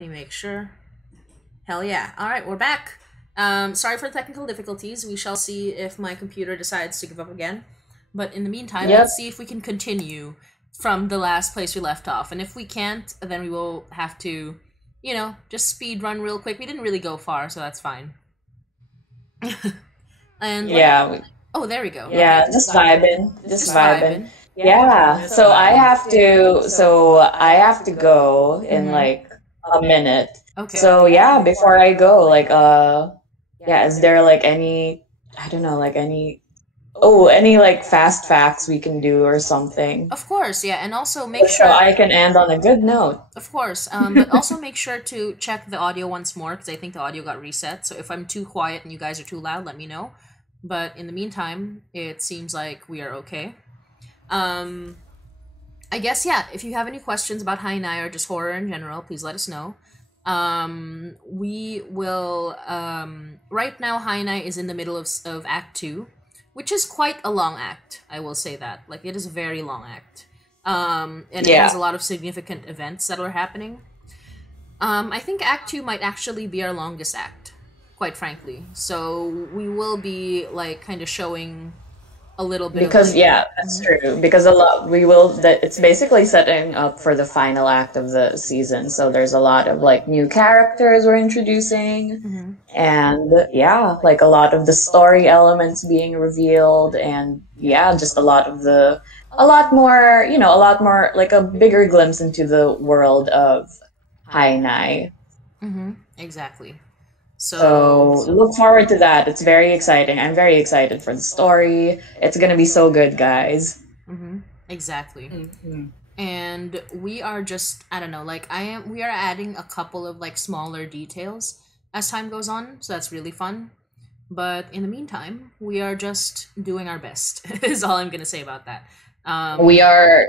Let me make sure. Hell yeah. Alright, we're back. Sorry for the technical difficulties. We shall see if my computer decides to give up again. But in the meantime, Yep. let's see if we can continue from the last place we left off. And if we can't, then we will have to, just speed run real quick. We didn't really go far, so that's fine. And Yeah. oh, there we go. Yeah, Okay. just vibing. Just vibing. vibing. Yeah. So I have to go in like a minute. Okay. So yeah, before I go, like yeah, is there like any, I don't know, like any like fast facts we can do or something? Of course, yeah, and also make So sure. I can end on a good note. Of course, but also make sure to check the audio once more because I think the audio got reset. So if I'm too quiet and you guys are too loud, let me know. But in the meantime, it seems like we are okay. I guess, yeah, if you have any questions about Hainai or just horror in general, please let us know. We will, right now Hainai is in the middle of Act 2, which is quite a long act, I will say that. Like, it is a very long act. And it has a lot of significant events that are happening. I think Act 2 might actually be our longest act, quite frankly. So we will be, like, kind of showing a little bit Because of, yeah, that's true. Because it's basically setting up for the final act of the season. So there's a lot of like new characters we're introducing, and yeah, like a lot of the story elements being revealed, and yeah, just a lot more, a lot more like a bigger glimpse into the world of Hainai. exactly. So look forward to that. It's very exciting. I'm very excited for the story. It's gonna be so good, guys. Exactly. And we are just, I don't know, like we are adding a couple of like smaller details as time goes on, so that's really fun. But in the meantime, we are just doing our best. Is all I'm gonna say about that. We are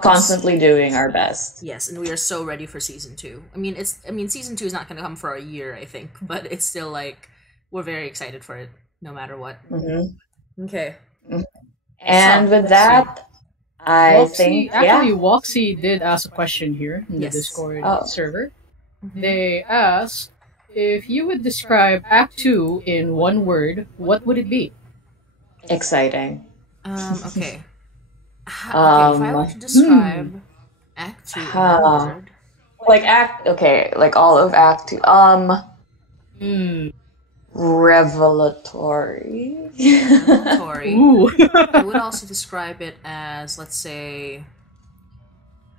constantly doing our best. Yes, and we are so ready for season 2. I mean, season 2 is not gonna come for a year, I think, but it's still like we're very excited for it, no matter what. Okay. And with that, I think actually Woxie did ask a question here in the Discord server. They asked if you would describe Act 2 in one word, what would it be? Exciting. Okay. If I were to describe Act 2 in one word, like all of Act 2. Revelatory. Ooh. I would also describe it as, let's say,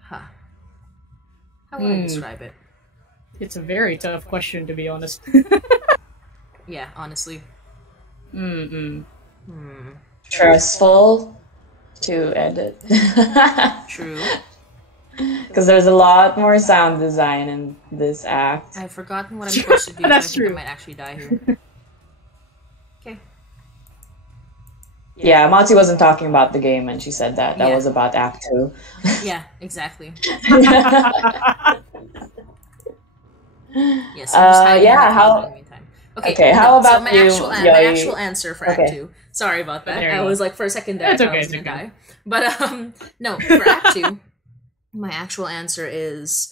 how would I describe it? It's a very tough question, to be honest. Yeah, honestly. Stressful to edit. True. Because there's a lot more sound design in this act. I've forgotten what I'm supposed to do. That's so I think true. I might actually die here. Okay. Yeah, Motzie wasn't talking about the game when she said that. That was about Act 2. Yeah, exactly. Yes. Okay, how about my you? My actual answer for Act 2. Sorry about that. I was like, for a second there, I thought I was gonna die. But no, for Act 2, my actual answer is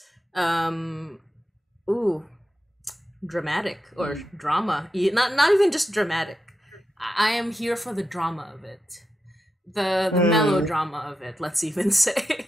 dramatic or drama. Not even just dramatic. I am here for the drama of it. The melodrama of it, let's even say.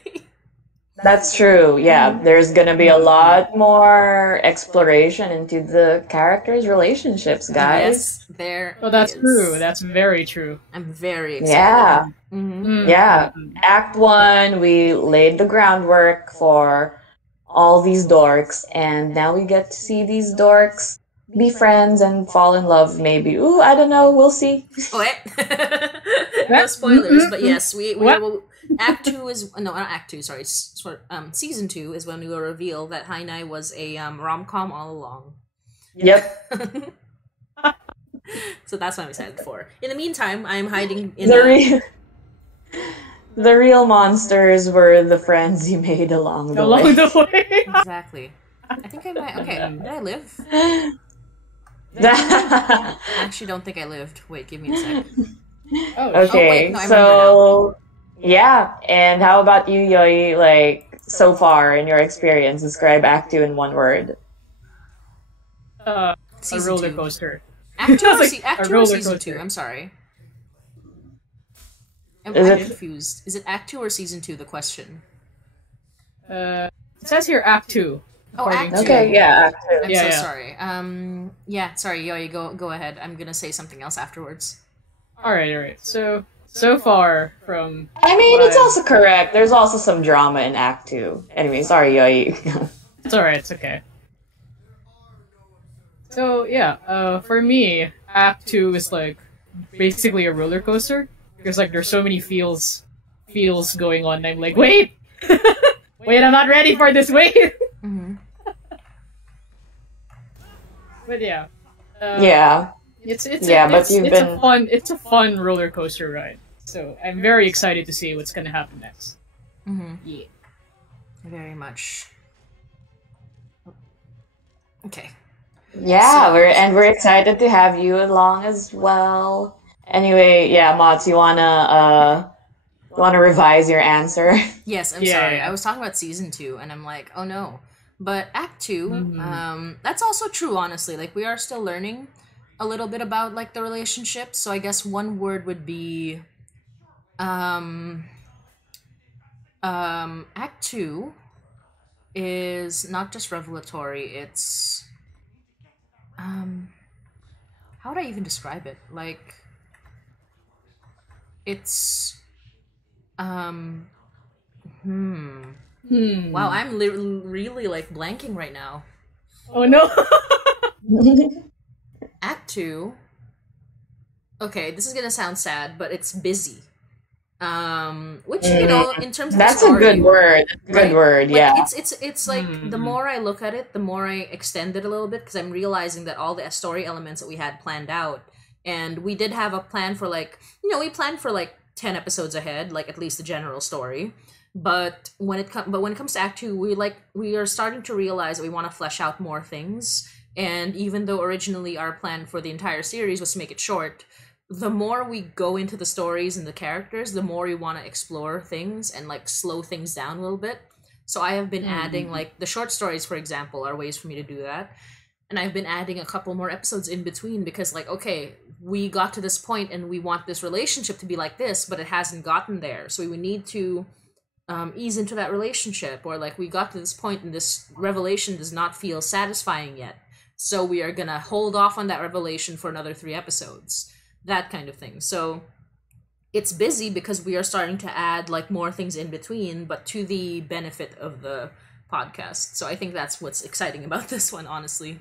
That's true. Yeah, there's gonna be a lot more exploration into the characters' relationships, guys. Yes, there. Oh, that's true. That's very true. I'm very excited. Yeah. Act 1, we laid the groundwork for all these dorks, and now we get to see these dorks be friends and fall in love, maybe. Ooh, I don't know. We'll see. What? No spoilers, but yes, we will. Act 2 is not Act 2. Sorry, season 2 is when we will reveal that Hainai was a rom-com all along. Yep. So that's what I'm excited for. In the meantime, I'm hiding in the real monsters were the friends you made along the way. Exactly. I think I might. Okay, did I live? I actually don't think I lived. Wait, give me a sec. Okay, so yeah, and how about you, Yoyi? Like, so far in your experience, describe Act 2 in one word. A roller coaster. Act 2 or, Act 2 or Season 2? I'm sorry. I'm confused. Is it Act 2 or Season 2, the question? It says here Act 2. Oh, Act 2. Okay, yeah, Act 2. I'm so sorry. Sorry, Yoyi, go ahead. I'm gonna say something else afterwards. Alright. So far from... I mean, it's also correct. There's also some drama in Act 2. Anyway, sorry, Yoyi. It's alright, it's okay. So, yeah, for me, Act 2 is, like, basically a roller coaster. Because, like, there's so many feels going on, and I'm like, wait! Wait, I'm not ready for this, wait! Mm-hmm. But yeah. Yeah. It's a fun roller coaster ride. So I'm very excited to see what's gonna happen next. Mm-hmm. Yeah. Very much. Okay. Yeah, we're excited to have you along as well. Anyway, yeah, Motzie, you wanna revise your answer? Yes, I'm sorry. Yeah. I was talking about Season 2, and I'm like, oh no. But Act 2, that's also true, honestly. Like, we are still learning a little bit about, like, the relationship. So I guess one word would be, Act 2 is not just revelatory, it's, how would I even describe it? Like, it's, Wow, I'm really, like, blanking right now. Oh, no! Act 2... Okay, this is gonna sound sad, but it's busy. Which, you know, in terms of that's the story... That's a good word. Good word, yeah. Like, it's like, the more I look at it, the more I extend it a little bit, because I'm realizing that all the story elements that we had planned out, and we did have a plan for, like... You know, we planned for, like, 10 episodes ahead, like, at least the general story. But when it comes to Act 2, we are starting to realize that we want to flesh out more things. And even though originally our plan for the entire series was to make it short, the more we go into the stories and the characters, the more we want to explore things and, like, slow things down a little bit. So I have been adding, like, the short stories, for example, are ways for me to do that. And I've been adding a couple more episodes in between because, like, okay, we got to this point and we want this relationship to be like this, but it hasn't gotten there. So we need to ease into that relationship, or, like, we got to this point and this revelation does not feel satisfying yet. So we are gonna hold off on that revelation for another 3 episodes. That kind of thing. So it's busy because we are starting to add, like, more things in between, but to the benefit of the podcast. So I think that's what's exciting about this one, honestly.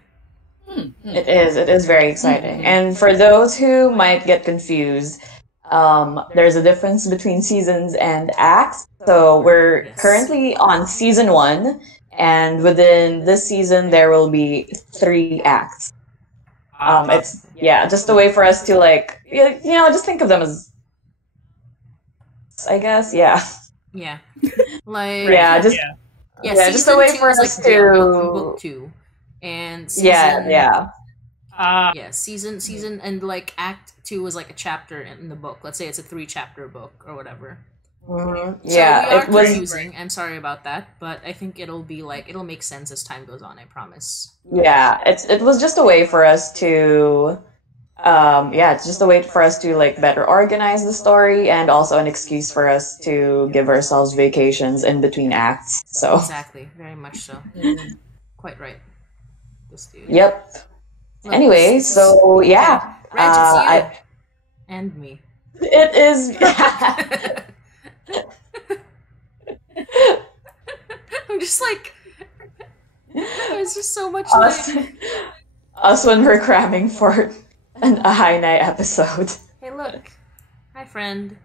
It is very exciting. And for those who might get confused, there's a difference between seasons and acts. So we're currently on season 1, and within this season there will be 3 acts. It's just a way for us to, like, you know, just think of them as, I guess, like just a way for us like to book 2, and season, season and, like, Act 2 is like a chapter in the book. Let's say it's a 3-chapter book or whatever. Mm-hmm. So we are confusing. I'm sorry about that, but I think it'll make sense as time goes on. I promise. Yeah, it was just a way for us to, it's just a way for us to, like, better organize the story, and also an excuse for us to give ourselves vacations in between acts. So exactly, very much so. Quite right. Yep. Look, anyway, so yeah, Reg, it's you and me. It is. I'm just like, there's just so much us when we're cramming for a High Night episode. Hey, look, hi, friend.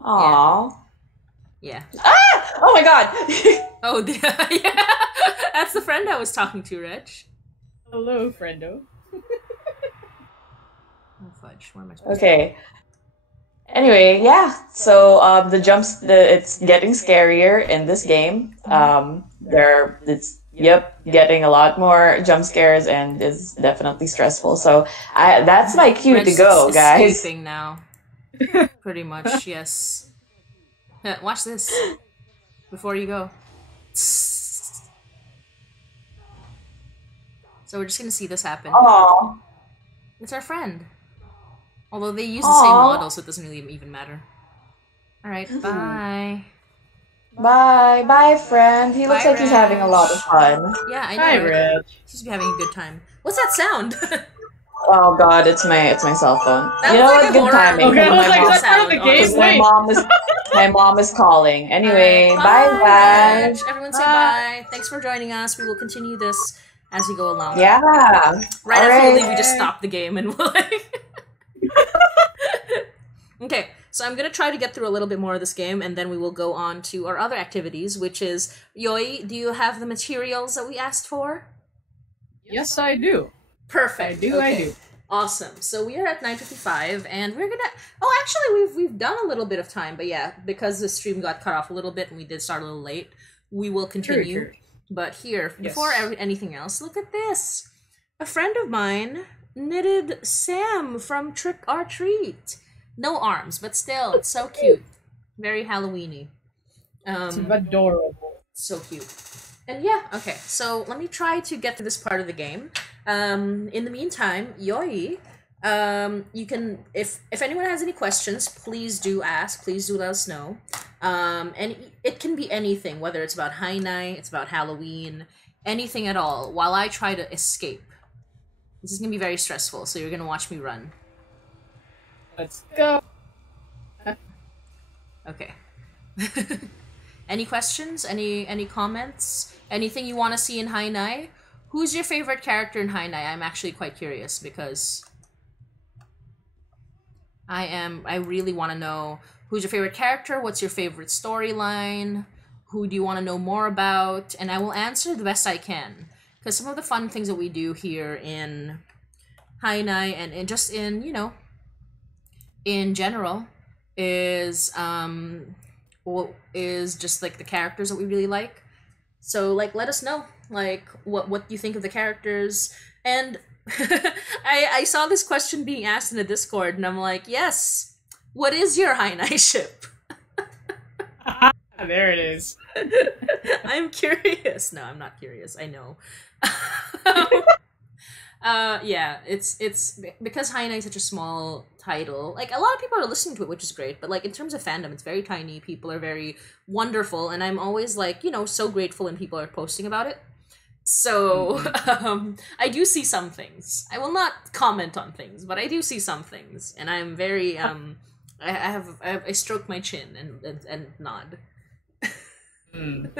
Aww. Yeah. Ah! Oh my god. Oh, yeah. That's the friend I was talking to, Reg. Hello, friendo. Oh, fudge. Where am I supposed to? Anyway, yeah. So it's getting scarier in this game. Getting a lot more jump scares and is definitely stressful. So that's my cue to go, guys. Now, pretty much, yes. Watch this. before you go. So we're just gonna see this happen. Aw. It's our friend. Although they use the same model, so it doesn't really even matter. Alright, bye. Bye. Bye, friend. He looks Bye, like he's having a lot of fun. Yeah, I know. Hi, Right? Rich. He's be having a good time. What's that sound? Oh god, it's my cell phone. That You was know like what? a Good horror timing. movie. Okay, I was like, My is that part of the mom- game? because my mom is calling. Anyway, Alright, bye. Rich. Everyone say bye. Thanks for joining us. We will continue this as we go along. Yeah. Right All after we right. leave, we just stop the game and we're like... Okay, so I'm gonna try to get through a little bit more of this game, and then we will go on to our other activities, which is... Yoyi, do you have the materials that we asked for? Yes, I do. Perfect. I Okay. do. Awesome. So we are at 9:55, and we're gonna. Oh, actually, we've done a little bit of time, but yeah, because the stream got cut off a little bit and we did start a little late, we will continue. True. But here, Yes. before anything else, look at this. A friend of mine knitted Sam from Trick or Treat. No arms, but still, it's so cute. Very Halloweeny. It's adorable. So cute. And yeah, okay, so let me try to get to this part of the game. In the meantime, Yoyi, you can, if anyone has any questions, please do ask, please do let us know. And it can be anything, whether it's about Hainai, it's about Halloween, anything at all, while I try to escape. This is gonna be very stressful, so you're gonna watch me run. Let's go. Okay. Any questions? Any comments? Anything you want to see in Hainai? Who's your favorite character in Hainai? I'm actually quite curious because I really want to know who's your favorite character, what's your favorite storyline, who do you want to know more about, and I will answer the best I can. Because some of the fun things that we do here in Hainai and just in, you know, in general is just like the characters that we really like. So like let us know like what you think of the characters. And I saw this question being asked in the Discord and I'm like, yes, what is your Hainai ship? There it is. I'm curious. No, I'm not curious. I know. Yeah, it's because Hainai is such a small title. Like a lot of people are listening to it, which is great. But like in terms of fandom, it's very tiny. People are very wonderful, and I'm always like, you know, so grateful when people are posting about it. So I do see some things. I will not comment on things, but I do see some things, and I'm very I stroke my chin and nod. And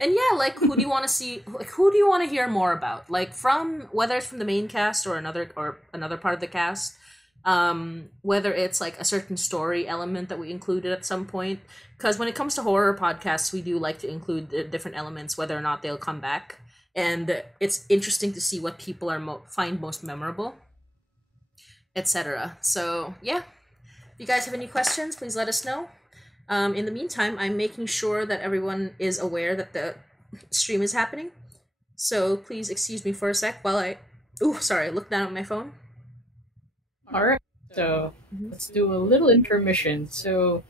yeah, like who do you want to see? Like who do you want to hear more about? Like from whether it's from the main cast or another part of the cast. Whether it's like a certain story element that we included at some point. Because when it comes to horror podcasts, we do like to include the different elements, whether or not they'll come back. And it's interesting to see what people are find most memorable, etc. So yeah, if you guys have any questions, please let us know. In the meantime, I'm making sure that everyone is aware that the stream is happening. So please excuse me for a sec while I look down at my phone. Alright, so let's do a little intermission. So,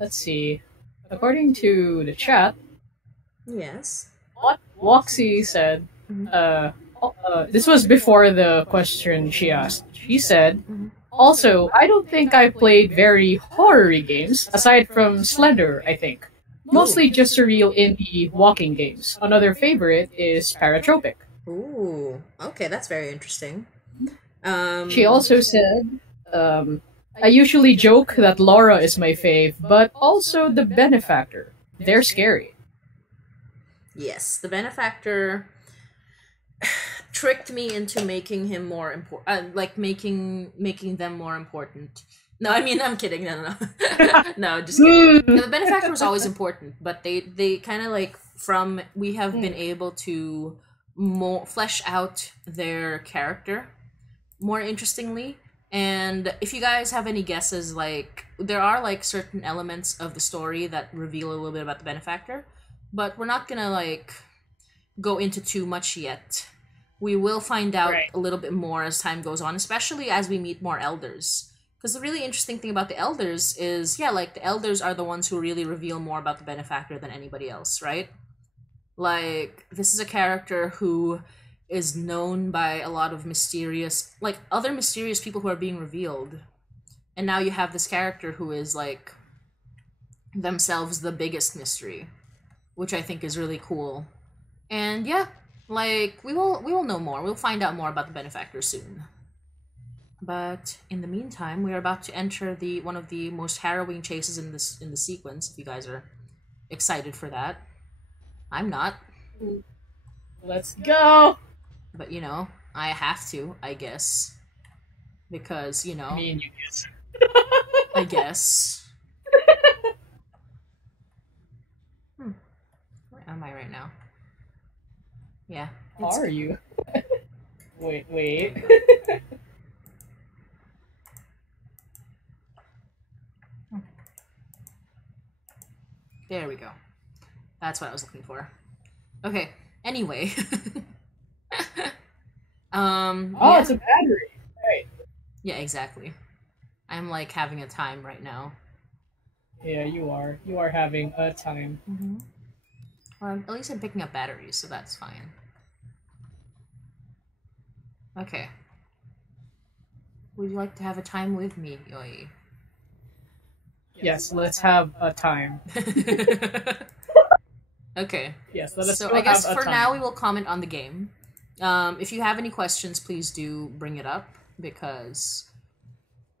let's see. According to the chat, Yes. what Woxie said, this was before the question she asked. She said, also, I don't think I played very horror-y games, aside from Slender, I think. Mostly just surreal indie walking games. Another favorite is Paratropic. Ooh, okay, that's very interesting. She also said, I usually joke that Laura is my fave, but also the Benefactor. They're scary. Yes, the Benefactor tricked me into making him more important, like making them more important. No, I mean, I'm kidding. No. No, just kidding. No, the Benefactor was always important, but they kind of like we have been able to more flesh out their character more interestingly. And if you guys have any guesses, like there are like certain elements of the story that reveal a little bit about the Benefactor, but we're not gonna like go into too much yet. We will find out a little bit more as time goes on, especially as we meet more elders. Because the really interesting thing about the elders is, yeah, like, the elders are the ones who really reveal more about the benefactor than anybody else, right? Like, this is a character who is known by a lot of mysterious, like, other mysterious people who are being revealed. And now you have this character who is, like, themselves the biggest mystery, which I think is really cool. And yeah, like, we will know more. We'll find out more about the benefactor soon. But in the meantime, we are about to enter one of the most harrowing chases in the sequence. If you guys are excited for that, I'm not. Let's go. But you know, I have to, I guess, because you know. Me and you guess. I guess. Where am I right now? Yeah. Are you? Wait. There we go. That's what I was looking for. Okay. Anyway. Oh, it's a battery. Right. Yeah, exactly. I'm like having a time right now. Yeah, you are. You are having a time. Mm-hmm. Well, at least I'm picking up batteries, so that's fine. Okay. Would you like to have a time with me, Yoyi? Yes, let's have a time. Okay. Yes, let us So go I guess have a for time. now we will comment on the game. If you have any questions, please do bring it up, because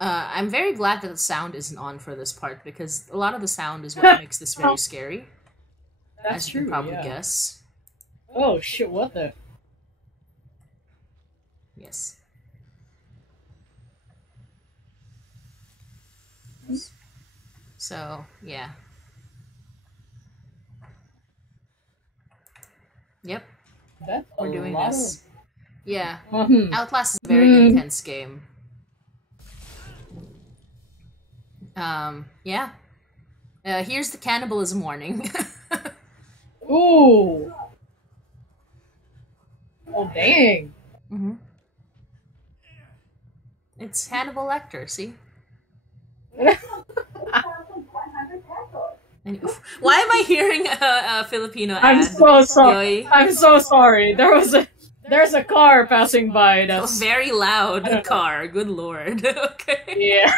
I'm very glad that the sound isn't on for this part, because a lot of the sound is what makes this very scary. That's as you true, can probably yeah. guess. Oh shit, what the? Yes. So, yeah. Yep, That's we're doing this. Yeah. Mhm. Outlast is a very intense game. Yeah. Here's the cannibalism warning. Ooh. Oh dang. Mm-hmm. It's Hannibal Lecter, see? And, why am I hearing a Filipino ad? I'm so sorry. Yoyi? I'm so sorry. There's a car passing by A that's very loud car. Good lord. Okay. yeah.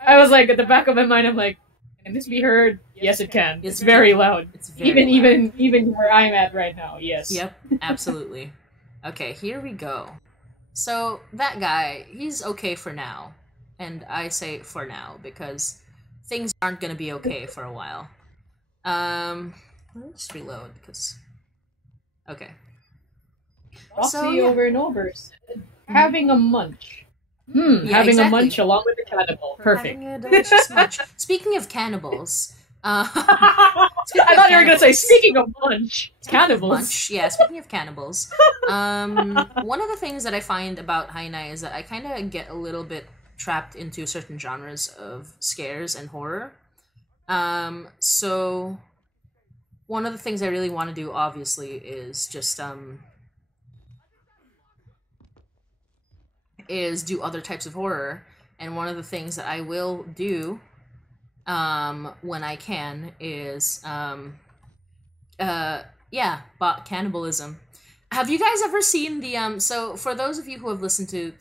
I was like at the back of my mind I'm like, can this be heard? Yes it can. It's very loud. It's very loud. Even where I'm at right now, yes. Yep, absolutely. Okay, here we go. So, that guy, he's okay for now. And I say for now, because things aren't gonna be okay for a while. Let's reload, because... Okay. Boxy So, yeah. over and over said, having a munch. Yeah, Having exactly. a munch along with the cannibal. Perfect. Having a delicious munch. Speaking of cannibals... I thought you were going to say, speaking of munch, cannibals. Munch, yeah, speaking of cannibals. One of the things that I find about Hainai is that I kind of get a little bit trapped into certain genres of scares and horror. So one of the things I really want to do, obviously, is just is do other types of horror. And one of the things that I will do when I can is cannibalism. Have you guys ever seen the so for those of you who have listened to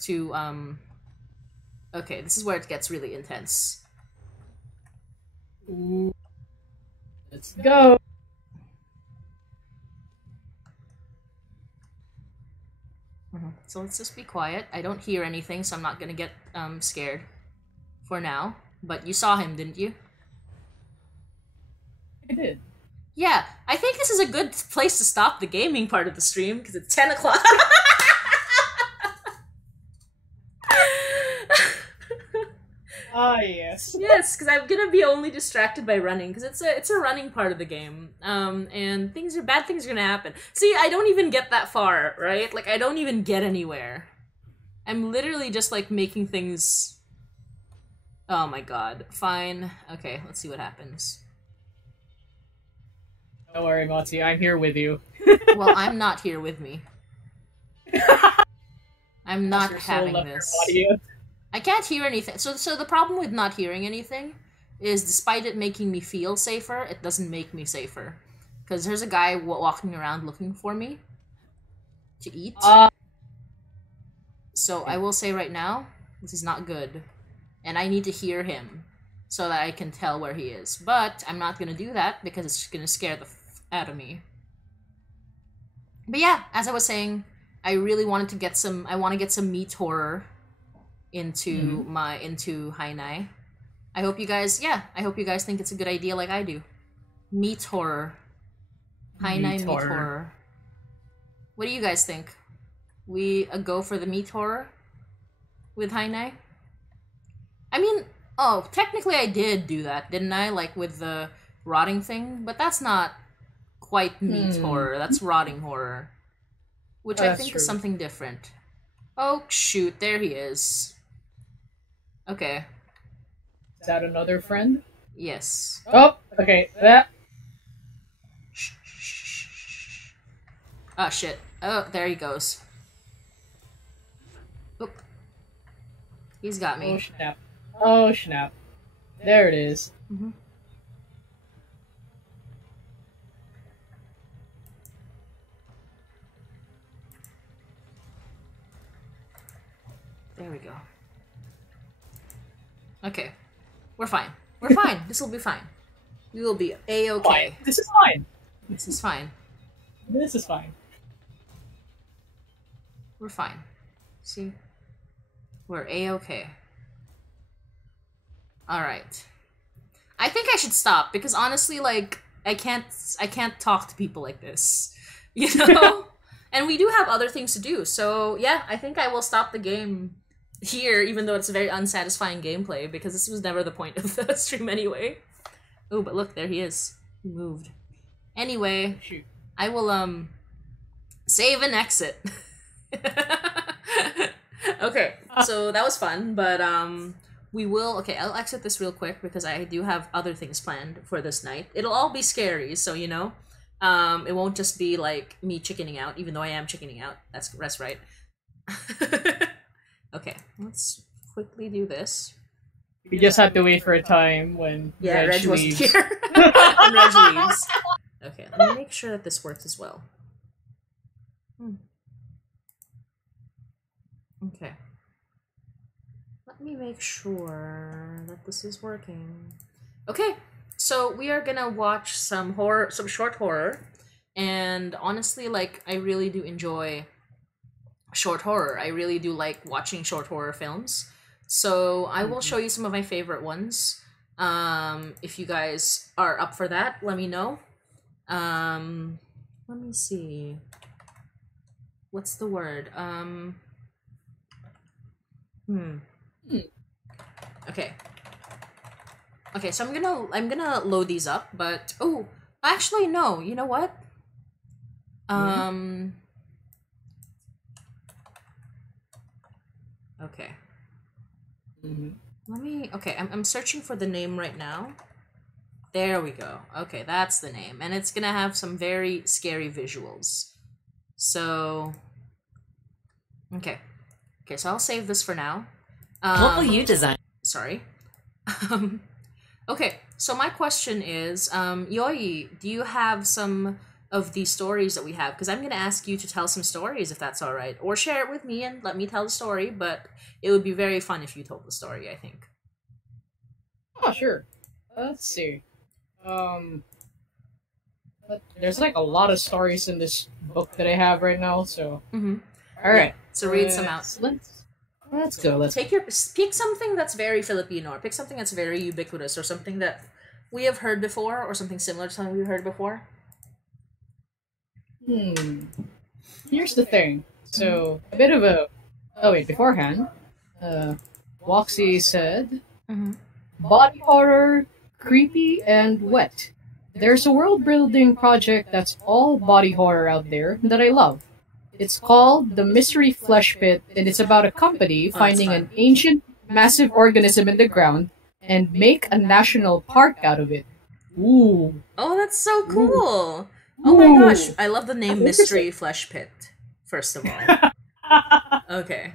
okay, this is where it gets really intense. Ooh. Let's go. So let's just be quiet. I don't hear anything, so I'm not gonna get scared for now. But you saw him, didn't you? I did. Yeah, I think this is a good place to stop the gaming part of the stream, because it's 10 o'clock. Ah, yes. Yes, because I'm gonna be only distracted by running, because it's a running part of the game, and bad things are gonna happen. See, I don't even get that far, right? Like, I don't even get anywhere. I'm literally just, like, making things... Oh my god. Fine. Okay, let's see what happens. Don't worry, Motzie, I'm here with you. Well, I'm not here with me. I'm not having this. I can't hear anything. So the problem with not hearing anything is, despite it making me feel safer, it doesn't make me safer. Because there's a guy walking around looking for me to eat. So I will say right now, this is not good. And I need to hear him so that I can tell where he is. But I'm not going to do that because it's going to scare the out of me. But yeah, as I was saying, I really wanted to get some... I want to get some meat horror into into Hainai. I hope you guys think it's a good idea like I do. Meat horror. Hainai meat horror. What do you guys think? We go for the meat horror with Hainai? I mean, technically I did do that, didn't I? Like with the rotting thing, but that's not quite meat horror. That's rotting horror, which I think is something different. Oh shoot, there he is. Okay. Is that another friend? Yes. Oh, okay. That. Oh shit. Oh, there he goes. Oop. He's got me. Oh snap. Oh snap. There it is. Mm-hmm. There we go. Okay. We're fine. We're fine. This will be fine. We will be A-okay. This is fine. This is fine. This is fine. We're fine. See? We're A-okay. Alright. I think I should stop, because honestly, like, I can't talk to people like this. You know? And we do have other things to do, so yeah, I think I will stop the game here, even though it's a very unsatisfying gameplay, because this was never the point of the stream anyway. Oh, but look, there he is. He moved. Anyway, Shoot. I will, save and exit. Okay, so that was fun, but, we will... Okay, I'll exit this real quick, because I do have other things planned for this night. It'll all be scary, so, you know, it won't just be, like, me chickening out, even though I am chickening out. That's right. Okay, let's quickly do this. We just have to wait for a time when Reg wasn't leaves. here. When Reg leaves. Okay, let me make sure that this works as well. Okay. Let me make sure that this is working. Okay, so we are gonna watch some short horror, and honestly, like, I really do enjoy short horror. I really do like watching short horror films. So I will show you some of my favorite ones. If you guys are up for that, let me know. Let me see. What's the word? Okay. Okay, so I'm gonna load these up, but actually no, you know what? Okay. Let me... Okay, I'm searching for the name right now. There we go. Okay, that's the name. And it's gonna have some very scary visuals. So... Okay. Okay, so I'll save this for now. What will you design? Sorry. Okay, so my question is, Yoyi, do you have some of the stories that we have? Because I'm going to ask you to tell some stories, if that's all right. Or share it with me and let me tell the story, but it would be very fun if you told the story, I think. Oh, sure. Let's see. There's like a lot of stories in this book that I have right now, so... Alright. So read some out. Let's go. Pick something that's very Filipino, or pick something that's very ubiquitous, or something that we have heard before, or something similar to something we've heard before. Here's the thing. So, a bit of a... Oh wait, beforehand, Woxie said, body horror, creepy, and wet. There's a world-building project that's all body horror out there that I love. It's called The Mystery Flesh Pit, and it's about a company finding an ancient, massive organism in the ground and make a national park out of it. Ooh. Oh, that's so cool. Oh my gosh, I love the name Mystery Flesh Pit, first of all. Okay.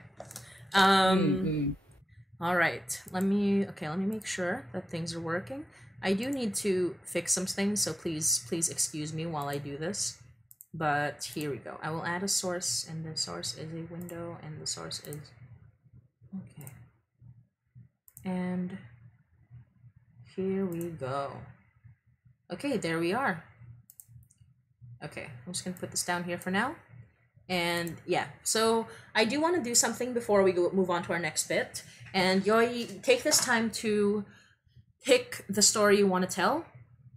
All right. Let me make sure that things are working. I do need to fix some things, so please excuse me while I do this. But here we go. I will add a source, and the source is a window, and the source is okay. And here we go. Okay, there we are. Okay, I'm just gonna put this down here for now. And yeah, so I do want to do something before we move on to our next bit. And Yoyi, take this time to pick the story you want to tell.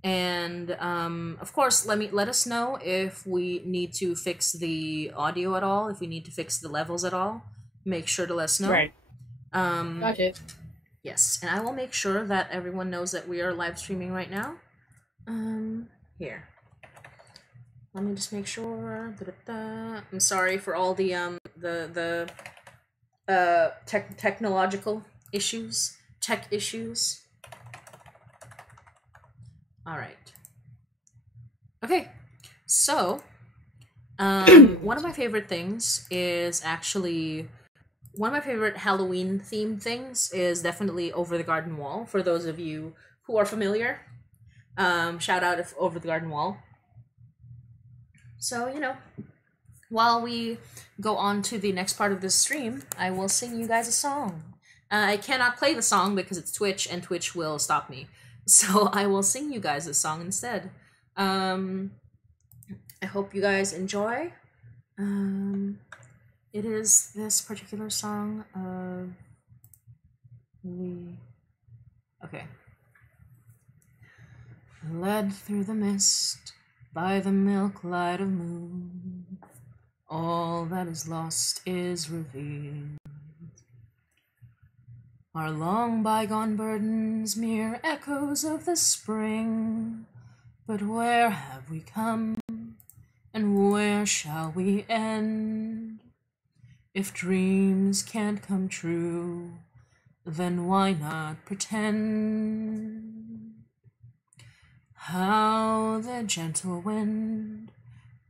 And of course, let us know if we need to fix the audio at all, if we need to fix the levels at all. Make sure to let us know. Right. Got it. Yes, and I will make sure that everyone knows that we are live streaming right now. Here. Let me just make sure. I'm sorry for all the technological issues, tech issues. All right. Okay, so one of my favorite things is actually one of my favorite Halloween themed things is definitely Over the Garden Wall. For those of you who are familiar, shout out if Over the Garden Wall. So, you know, while we go on to the next part of this stream, I will sing you guys a song. I cannot play the song because it's Twitch, and Twitch will stop me. So I will sing you guys a song instead. I hope you guys enjoy. It is this particular song of the... Okay. Led through the mist by the milk light of moon, all that is lost is revealed. Our long bygone burdens, mere echoes of the spring. But where have we come, and where shall we end? If dreams can't come true, then why not pretend? How the gentle wind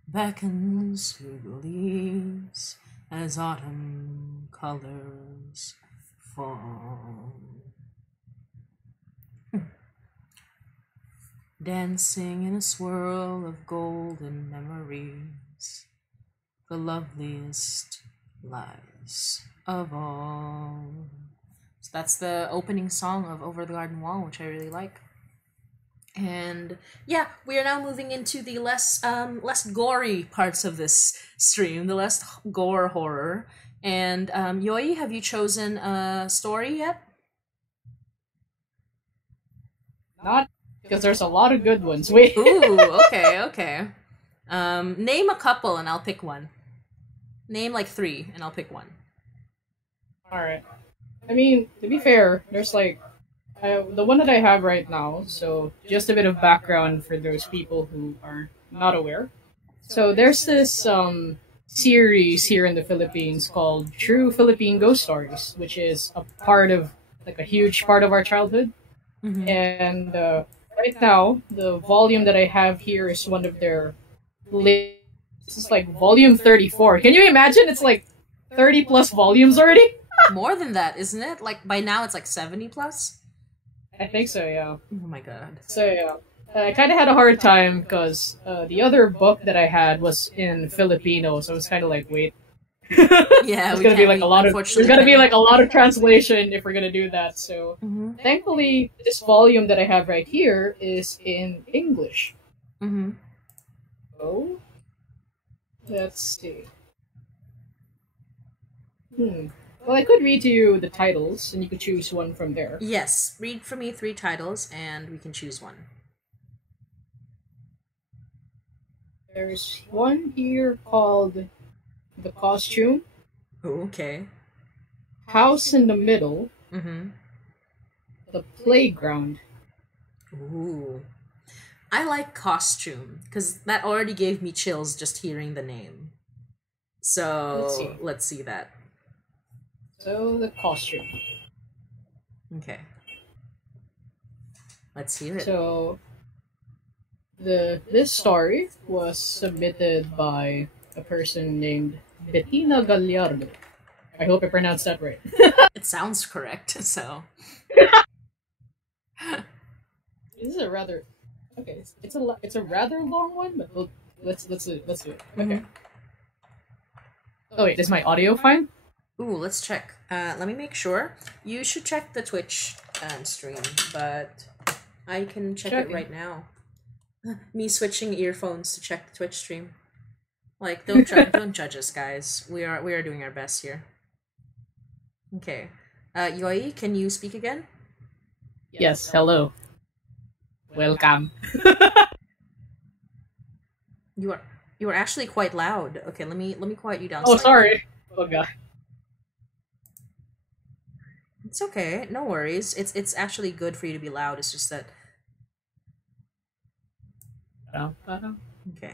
beckons through the leaves as autumn colors fall. Dancing in a swirl of golden memories, the loveliest lies of all. So that's the opening song of Over the Garden Wall, which I really like. And yeah, we are now moving into the less gory parts of this stream, the less gore horror. And Yoyi, have you chosen a story yet? Not because there's a lot of good ones. Wait. Ooh, okay. Name a couple and I'll pick one. Name like 3 and I'll pick one. Alright. I mean, to be fair, there's like the one that I have right now, so just a bit of background for those people who are not aware. So there's this series here in the Philippines called True Philippine Ghost Stories, which is a part of, like a huge part of our childhood. Mm-hmm. And right now, the volume that I have here is one of their latest. This is like volume 34. Can you imagine? It's like 30 plus volumes already? More than that, isn't it? Like by now it's like 70 plus? I think so, yeah. Oh my god. So, yeah. I kind of had a hard time because the other book that I had was in Filipino, so I was kind of like, wait. Yeah, there's gonna be like a lot of there's gonna be like a lot of translation if we're gonna do that. So, thankfully, this volume that I have right here is in English. Mm-hmm. So, let's see. Well, I could read to you the titles, and you could choose one from there. Yes, read for me 3 titles, and we can choose one. There's one here called The Costume. Oh, okay. House in the Middle. Mm-hmm. The Playground. Ooh. I like Costume, because that already gave me chills just hearing the name. So, let's see that. So, The Costume. Okay. Let's hear it. So, this story was submitted by a person named Bettina Gallardo. I hope I pronounced that right. It sounds correct, so. This is a rather okay. It's a rather long one, but let's do it. Okay. Oh wait, is my audio fine? Ooh, let's check. Let me make sure. You should check the Twitch stream, but I can check it right now. Me switching earphones to check the Twitch stream. Like, don't judge us, guys. We are doing our best here. Okay. Yoyi, can you speak again? Yes. Hello. Welcome. You are actually quite loud. Okay, let me quiet you down. Oh, slightly. sorry. Oh god. It's okay. No worries. It's actually good for you to be loud. It's just that. Okay.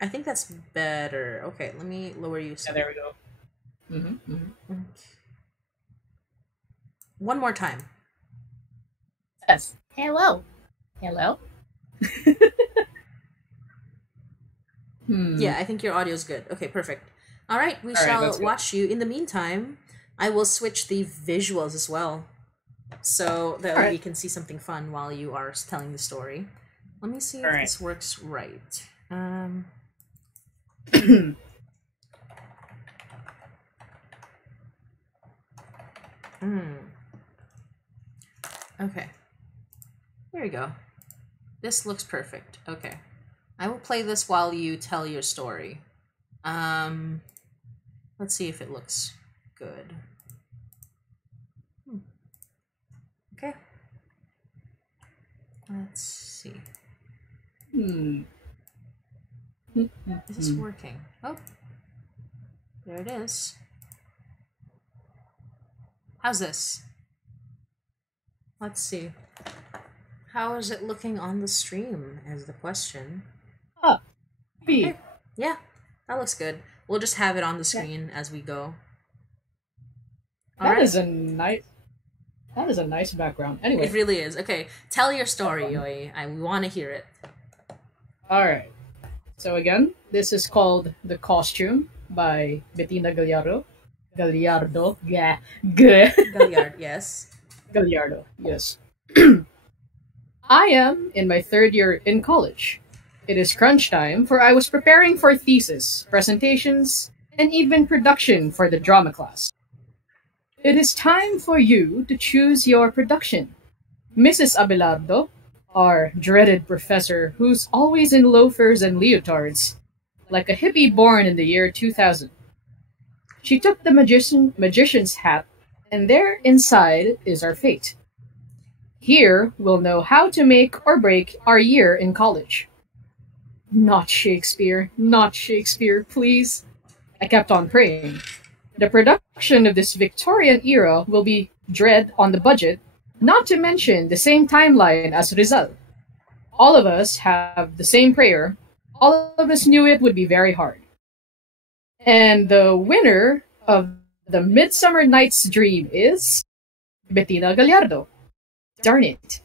I think that's better. Okay, let me lower you. Yeah, there we go. Mm-hmm. One more time. Yes. Hello. Hello. Yeah, I think your audio is good. Okay, perfect. All right, we shall watch you. In the meantime, I will switch the visuals as well, so that we can see something fun while you are telling the story. Let me see if this works right. Okay. There you go. This looks perfect. Okay. I will play this while you tell your story. Let's see if it looks good. Okay. Let's see. Is this working? Oh. There it is. How's this? Let's see. How is it looking on the stream is the question. Okay. Yeah, that looks good. We'll just have it on the screen as we go. That is a nice background. Anyway. It really is. Okay, tell your story, Yoyi. We want to hear it. Alright. So again, this is called The Costume by Bettina Gallardo. Gallardo. Yeah. Galliard, yes. Gallardo, yes. I am in my third year in college. It is crunch time, for I was preparing for thesis, presentations, and even production for the drama class. It is time for you to choose your production. Mrs. Abelardo, our dreaded professor who's always in loafers and leotards, like a hippie born in the year 2000. She took the magician's hat, and there inside is our fate. Here we'll know how to make or break our year in college. Not Shakespeare, please. I kept on praying. The production of this Victorian era will be dread on the budget, not to mention the same timeline as Rizal. All of us have the same prayer. All of us knew it would be very hard. And the winner of the Midsummer Night's Dream is Bettina Gallardo. Darn it.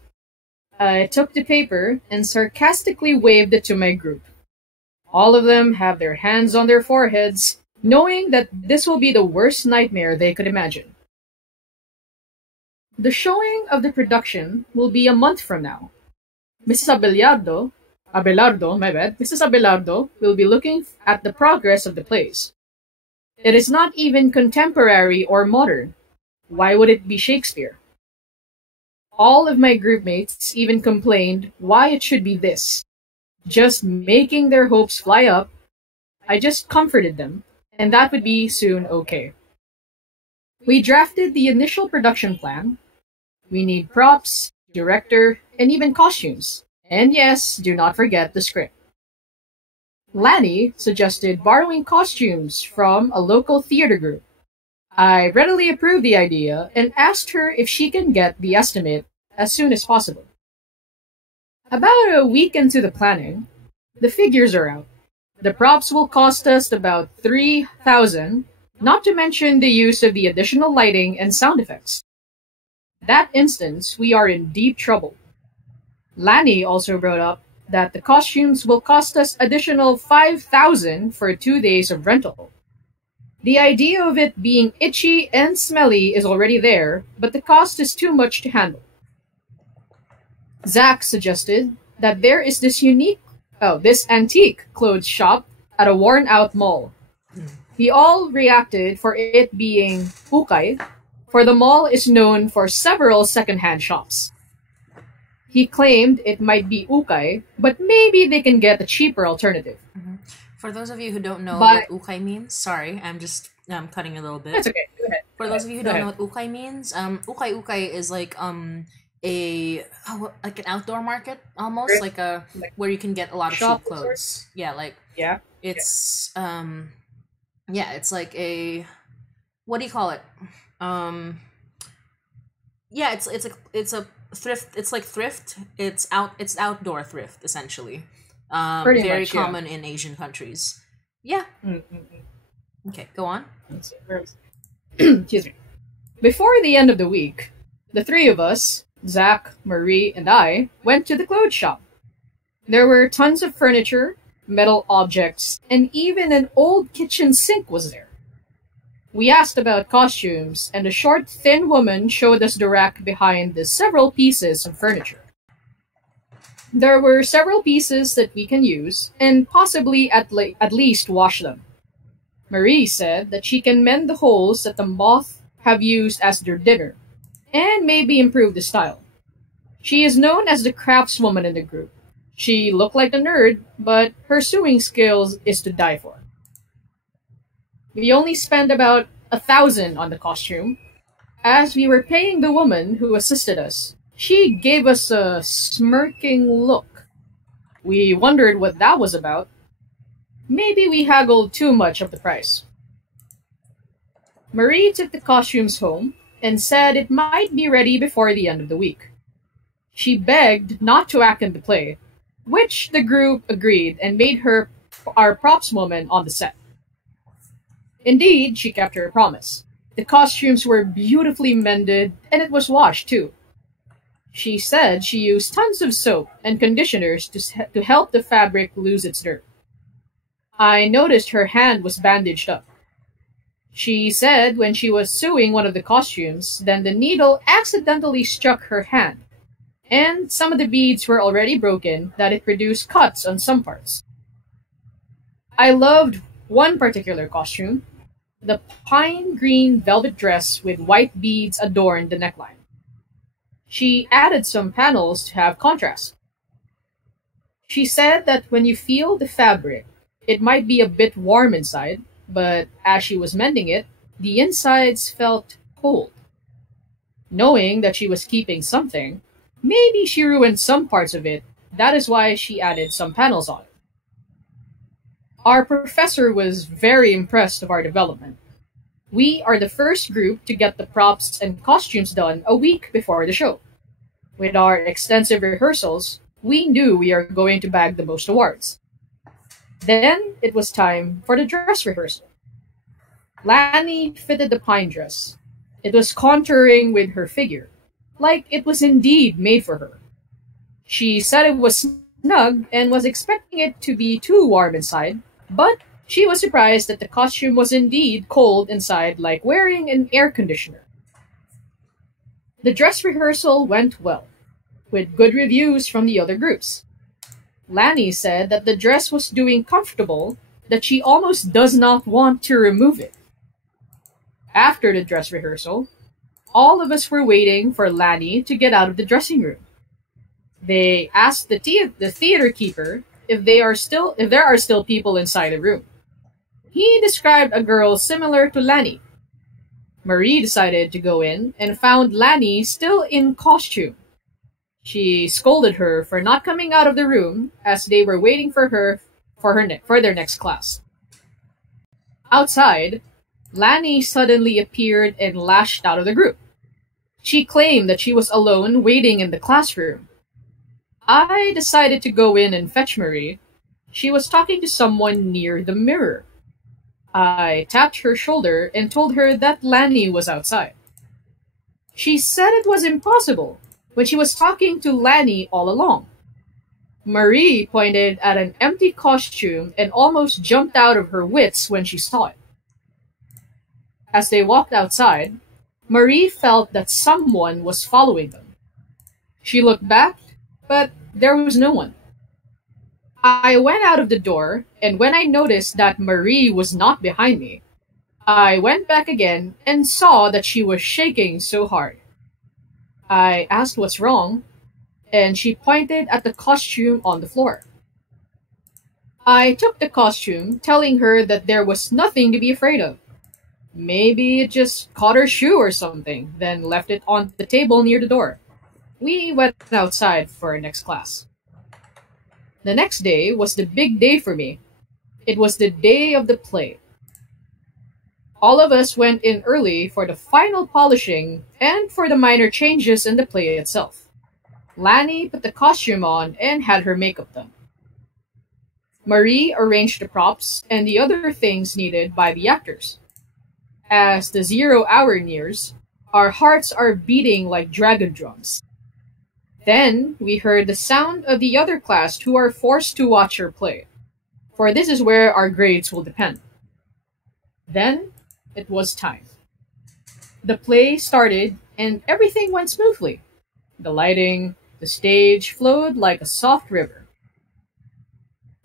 I took the paper and sarcastically waved it to my group. All of them have their hands on their foreheads, knowing that this will be the worst nightmare they could imagine. The showing of the production will be a month from now. Mrs. Abelardo will be looking at the progress of the plays. It is not even contemporary or modern. Why would it be Shakespeare? All of my groupmates even complained why it should be this. Just making their hopes fly up. I just comforted them, and that would be soon okay. We drafted the initial production plan. We need props, director, and even costumes. And yes, do not forget the script. Lanny suggested borrowing costumes from a local theater group. I readily approved the idea and asked her if she can get the estimate as soon as possible. About a week into the planning, the figures are out. The props will cost us about $3,000, not to mention the use of the additional lighting and sound effects. That instance, we are in deep trouble. Lanny also brought up that the costumes will cost us additional 5,000 for 2 days of rental. The idea of it being itchy and smelly is already there, but the cost is too much to handle. Zach suggested that there is this antique clothes shop at a worn-out mall. We all reacted for it being ukay, for the mall is known for several second-hand shops. He claimed it might be ukay, but maybe they can get a cheaper alternative. For those of you who don't know what ukay means, sorry, I'm just cutting a little bit. That's okay. Go ahead. For those of you who don't know what ukay means, ukay is like an outdoor market almost, like where you can get a lot of cheap clothes. It's it's like a, what do you call it? It's a thrift. It's like thrift. It's outdoor thrift essentially. Very common in Asian countries. Yeah. Okay, go on. Excuse me. Before the end of the week, the three of us, Zach, Marie, and I, went to the clothes shop. There were tons of furniture, metal objects, and even an old kitchen sink was there. We asked about costumes, and a short, thin woman showed us the rack behind the several pieces of furniture. There were several pieces that we can use, and possibly at least wash them. Marie said that she can mend the holes that the moth have used as their dinner, and maybe improve the style. She is known as the craftswoman in the group. She looked like a nerd, but her sewing skills is to die for. We only spent about 1,000 on the costume. As we were paying the woman who assisted us, she gave us a smirking look. We wondered what that was about. Maybe we haggled too much of the price. Marie took the costumes home and said it might be ready before the end of the week. She begged not to act in the play, which the group agreed and made her our props woman on the set. Indeed, she kept her promise. The costumes were beautifully mended, and it was washed too. She said she used tons of soap and conditioners to help the fabric lose its dirt. I noticed her hand was bandaged up. She said when she was sewing one of the costumes, then the needle accidentally struck her hand, and some of the beads were already broken that it produced cuts on some parts. I loved one particular costume. The pine green velvet dress with white beads adorned the neckline. She added some panels to have contrast. She said that when you feel the fabric, it might be a bit warm inside, but as she was mending it, the insides felt cold. Knowing that she was keeping something, maybe she ruined some parts of it. That is why she added some panels on it. Our professor was very impressed of our development. We are the first group to get the props and costumes done a week before the show. With our extensive rehearsals, we knew we are going to bag the most awards. Then it was time for the dress rehearsal. Lani fitted the pine dress. It was contouring with her figure, like it was indeed made for her. She said it was snug and was expecting it to be too warm inside, but she was surprised that the costume was indeed cold inside, like wearing an air conditioner. The dress rehearsal went well, with good reviews from the other groups. Lani said that the dress was doing comfortable, that she almost does not want to remove it. After the dress rehearsal, all of us were waiting for Lani to get out of the dressing room. They asked the theater keeper if there are still people inside the room. He described a girl similar to Lani. Marie decided to go in and found Lani still in costume. She scolded her for not coming out of the room as they were waiting for her for their next class. Outside, Lani suddenly appeared and lashed out of the group. She claimed that she was alone waiting in the classroom. I decided to go in and fetch Marie. She was talking to someone near the mirror. I tapped her shoulder and told her that Lani was outside. She said it was impossible when she was talking to Lani all along. Marie pointed at an empty costume and almost jumped out of her wits when she saw it. As they walked outside, Marie felt that someone was following them. She looked back, but there was no one. I went out of the door, and when I noticed that Marie was not behind me, I went back again and saw that she was shaking so hard. I asked what's wrong, and she pointed at the costume on the floor. I took the costume, telling her that there was nothing to be afraid of. Maybe it just caught her shoe or something, then left it on the table near the door. We went outside for our next class. The next day was the big day for me. It was the day of the play. All of us went in early for the final polishing and for the minor changes in the play itself. Lani put the costume on and had her makeup done. Marie arranged the props and the other things needed by the actors. As the 0 hour nears, our hearts are beating like dragon drums. Then we heard the sound of the other class who are forced to watch her play, for this is where our grades will depend. Then it was time. The play started and everything went smoothly. The lighting, the stage flowed like a soft river.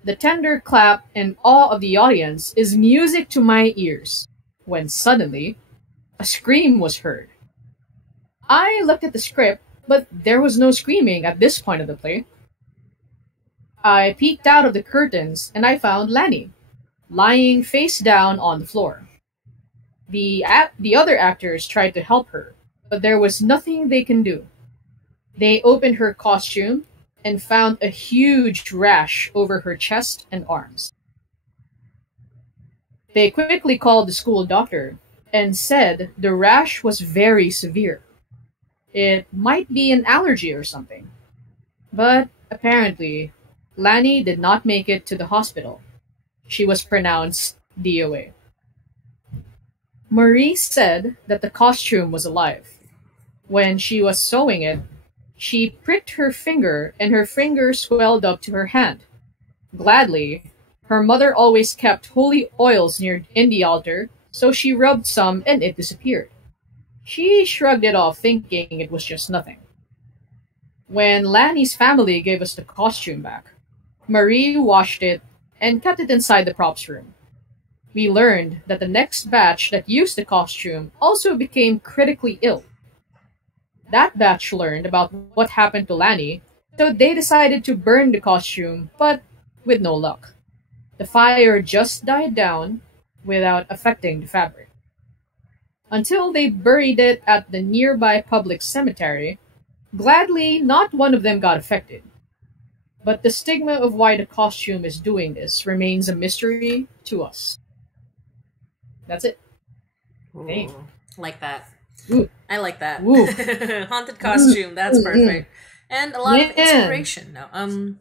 The tender clap and awe of the audience is music to my ears, when suddenly a scream was heard. I looked at the script, but there was no screaming at this point of the play. I peeked out of the curtains and I found Lani, lying face down on the floor. The other actors tried to help her, but there was nothing they can do. They opened her costume and found a huge rash over her chest and arms. They quickly called the school doctor and said the rash was very severe. It might be an allergy or something. But apparently, Lani did not make it to the hospital. She was pronounced DOA. Marie said that the costume was alive. When she was sewing it, she pricked her finger and her finger swelled up to her hand. Gladly, her mother always kept holy oils near in the altar, so she rubbed some and it disappeared. She shrugged it off, thinking it was just nothing. When Lani's family gave us the costume back, Marie washed it and kept it inside the props room. We learned that the next batch that used the costume also became critically ill. That batch learned about what happened to Lani, so they decided to burn the costume, but with no luck. The fire just died down without affecting the fabric. Until they buried it at the nearby public cemetery, gladly not one of them got affected. But the stigma of why the costume is doing this remains a mystery to us. That's it. Ooh, like that. Ooh. I like that. Ooh. Haunted costume, that's perfect. And a lot of inspiration. No,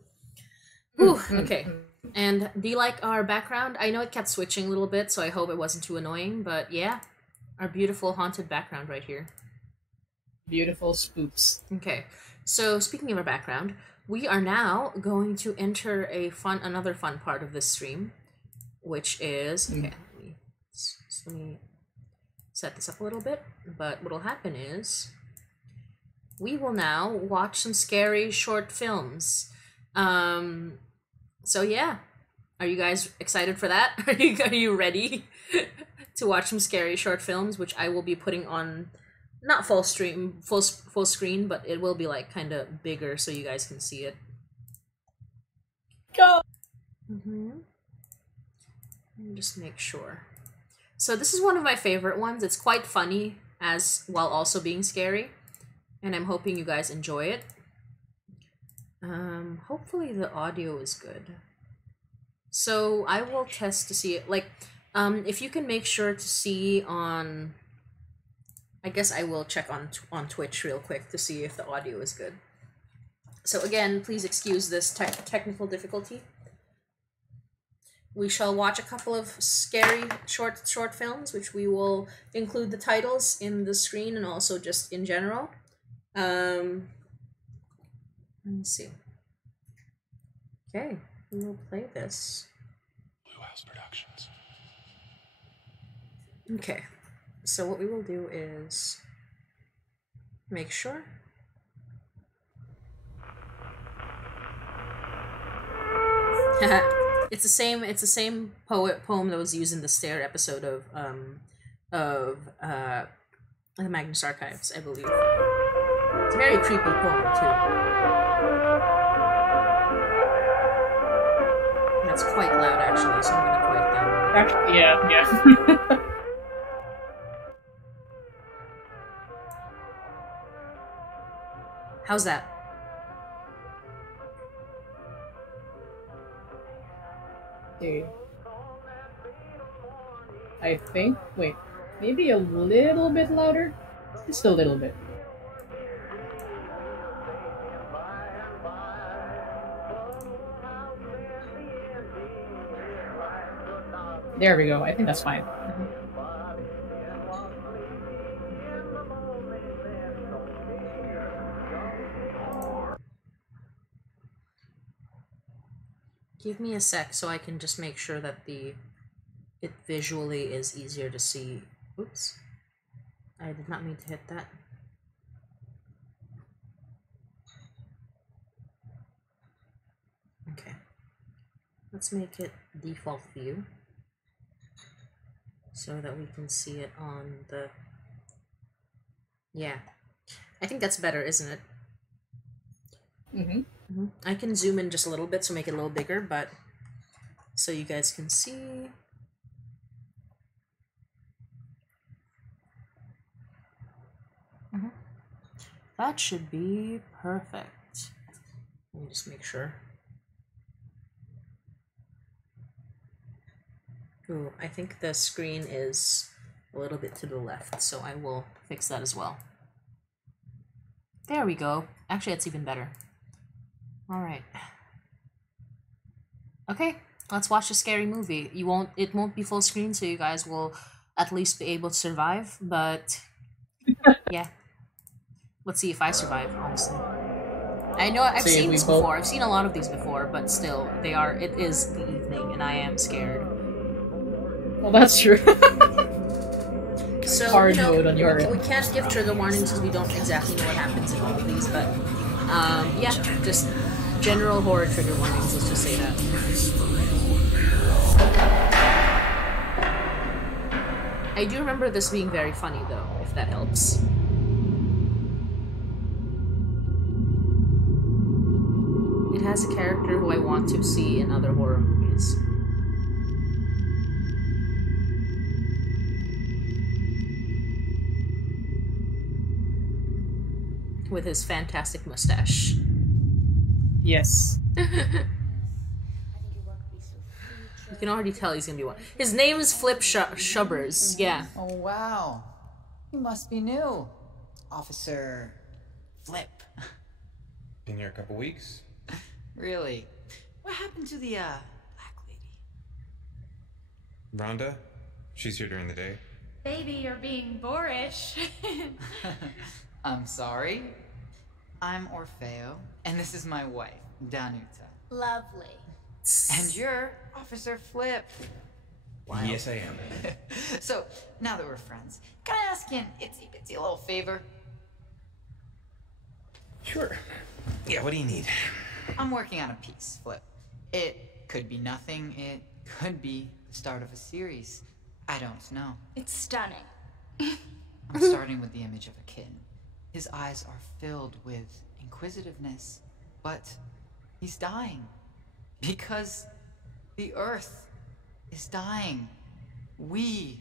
okay. And do you like our background? I know it kept switching a little bit, so I hope it wasn't too annoying, but yeah. Our beautiful haunted background right here. Beautiful spooks. Okay. So speaking of our background, we are now going to enter another fun part of this stream, which is okay. Let me set this up a little bit. But what'll happen is we will now watch some scary short films. So yeah, are you guys excited for that? Are you ready to watch some scary short films, which I will be putting on not full screen, but it will be like kind of bigger so you guys can see it. Go. Let me just make sure. So this is one of my favorite ones. It's quite funny as while also being scary, and I'm hoping you guys enjoy it. Hopefully the audio is good. So I will test to see it. Like, if you can make sure to see on, I guess I will check on Twitch real quick to see if the audio is good. So again, please excuse this technical difficulty. We shall watch a couple of scary short films, which we will include the titles in the screen and also just in general. Let me see. Okay, we will play this. Blue House Productions. Okay, so what we will do is make sure. It's the same. It's the same poem that was used in the Stair episode of the Magnus Archives, I believe. It's a very creepy poem too. That's quite loud, actually. So I'm gonna quiet that. Actually, yeah. How's that? Okay. I think. Wait. Maybe a little bit louder? Just a little bit. There we go. I think that's fine. Give me a sec so I can just make sure that it visually is easier to see. Oops. I did not mean to hit that. Okay. Let's make it default view so that we can see it on the... Yeah. I think that's better, isn't it? I can zoom in just a little bit, so make it a little bigger, but so you guys can see. That should be perfect. Let me just make sure. Ooh, I think the screen is a little bit to the left, so I will fix that as well. There we go. Actually, that's even better. All right. Okay, let's watch a scary movie. It won't be full screen, so you guys will at least be able to survive, but yeah. Let's see if I survive, honestly. I know I've seen this before. I've seen a lot of these before, but still, it is the evening, and I am scared. Well, that's true. So, hard mode on your end. We can't give trigger warnings because we don't exactly know what happens in all of these, but yeah, just general horror trigger warnings, let's just say that. I do remember this being very funny, though, if that helps. It has a character who I want to see in other horror movies. With his fantastic mustache. Yes. You can already tell he's gonna be one. His name is Flip Shubbers, yeah. Oh, wow. You must be new. Officer Flip. Been here a couple weeks. Really? What happened to the, black lady? Rhonda? She's here during the day. Baby, you're being boorish. I'm sorry. I'm Orfeo, and this is my wife, Danuta. Lovely. And you're Officer Flip. Wow. Yes, I am. So, now that we're friends, can I ask you an itsy-bitsy little favor? Sure. Yeah, what do you need? I'm working on a piece, Flip. It could be nothing. It could be the start of a series. I don't know. It's stunning. I'm starting with the image of a kid. His eyes are filled with inquisitiveness, but he's dying. Because the Earth is dying. We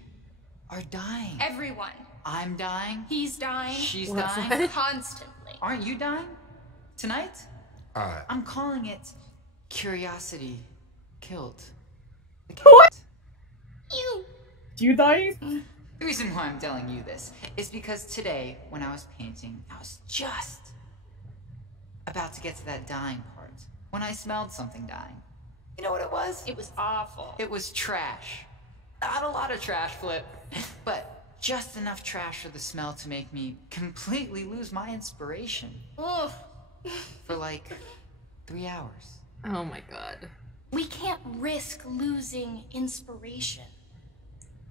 are dying. Everyone. I'm dying. He's dying. She's What? dying. Constantly. Aren't you dying? Tonight? I'm calling it Curiosity Killed the Cat. What? You. You dying? The reason why I'm telling you this is because today, when I was painting, I was just about to get to that dying part when I smelled something dying. You know what it was? It was awful. It was trash. Not a lot of trash, Flip, but just enough trash for the smell to make me completely lose my inspiration. Ugh. For like 3 hours. Oh my god. We can't risk losing inspiration.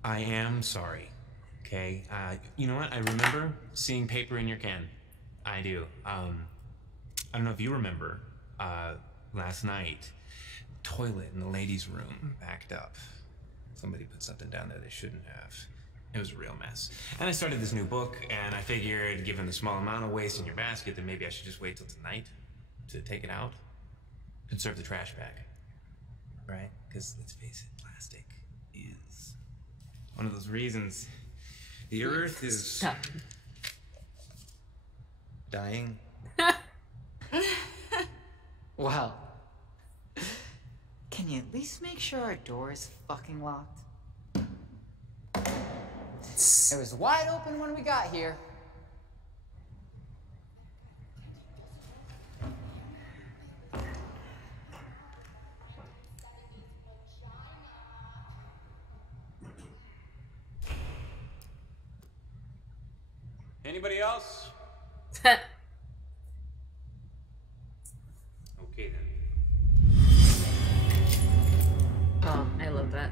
I am sorry. Okay. You know what? I remember seeing paper in your can. I do. I don't know if you remember. Last night, toilet in the ladies' room backed up. Somebody put something down there they shouldn't have. It was a real mess. And I started this new book, and I figured, given the small amount of waste in your basket, that maybe I should just wait till tonight to take it out. Conserve the trash bag. Right? Because let's face it, plastic is one of those reasons the earth is Stop. dying. Well, can you at least make sure our door is fucking locked? It was wide open when we got here. Anybody else? Okay then. Oh, I love that.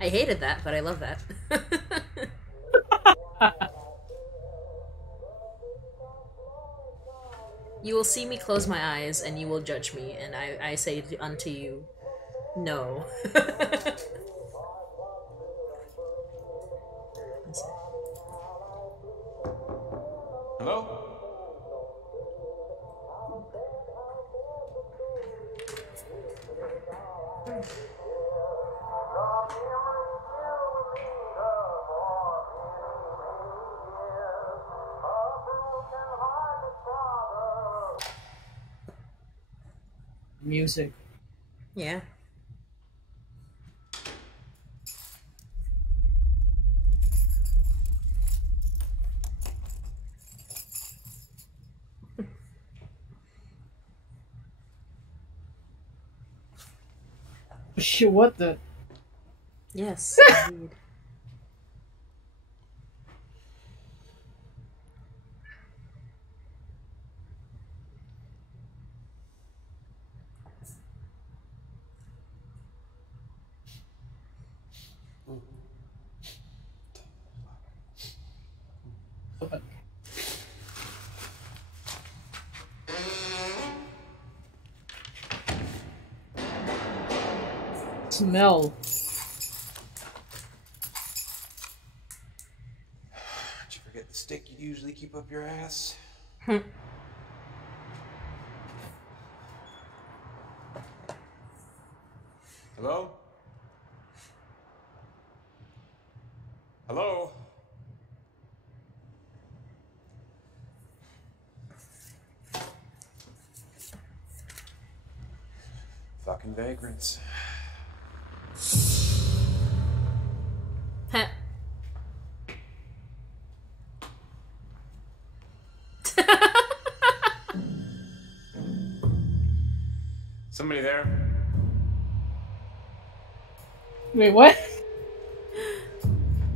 I hated that, but I love that. You will see me close my eyes, and you will judge me, and I say unto you, no. Hello? Music. Yeah. Shit, what the? Yes, indeed. Smell. Did you forget the stick you usually keep up your ass? Hello? Hello? Fucking vagrants. Heh. Somebody there? Wait, what?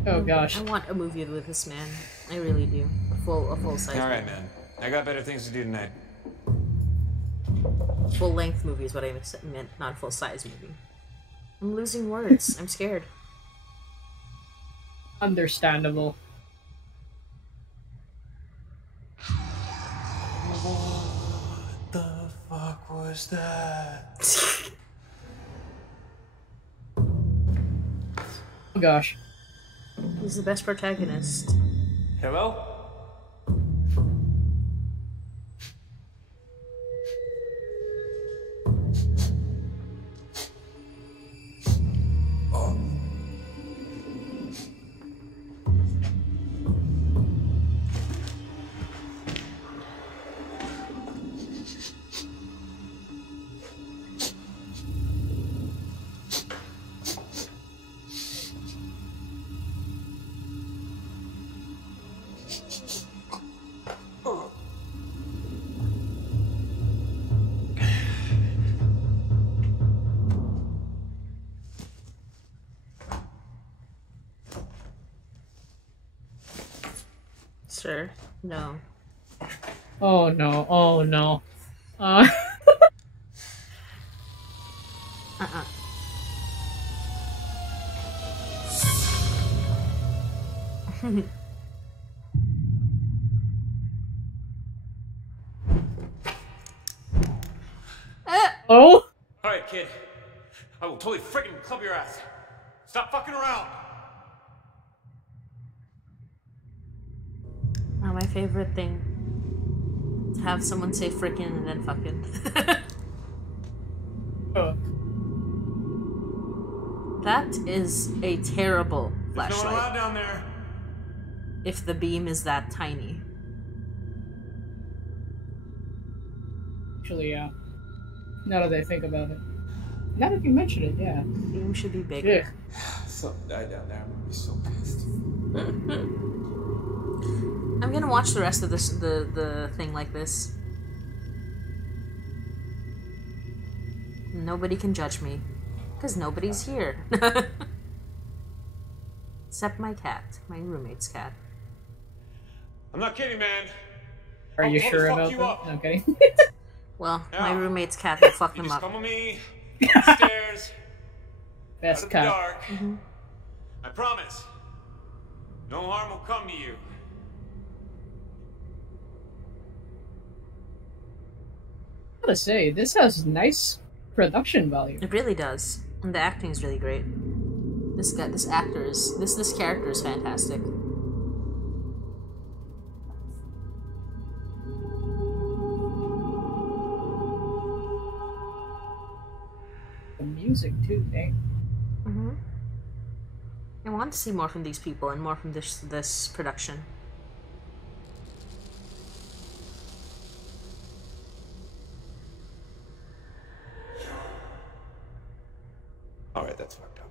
Oh gosh. I want a movie with this man. I really do. A full size. All right, man. I got better things to do tonight. Full length movie is what I meant, not a full size movie. I'm losing words. I'm scared. Understandable. What the fuck was that? Oh gosh. He's the best protagonist. Hello? Sir, no. Oh no, oh no. Oh? Alright, kid. I will totally freaking club your ass. Stop fucking around! Oh, my favorite thing. To have someone say frickin' and then fucking. Oh. That is a terrible There's no one allowed flashlight. down there. If the beam is that tiny. Actually, yeah. Now that I think about it. Now that you mention it, yeah. Beam should be Yeah. bigger. If something died down there, I'm gonna be so pissed. I'm gonna watch the rest of this the thing like this. Nobody can judge me. Because nobody's here. Except my cat. My roommate's cat. I'm not kidding, man. Are I'll you totally sure fuck about you that? up. No, kidding. Well, Yeah. my roommate's cat will fuck You them just up. come with me, upstairs, out Best of the cat. dark. I promise. No harm will come to you. I gotta say, this has nice production value. It really does. And the acting is really great. This character is fantastic. The music too, dang. I want to see more from these people and more from this production. Alright, that's fucked up.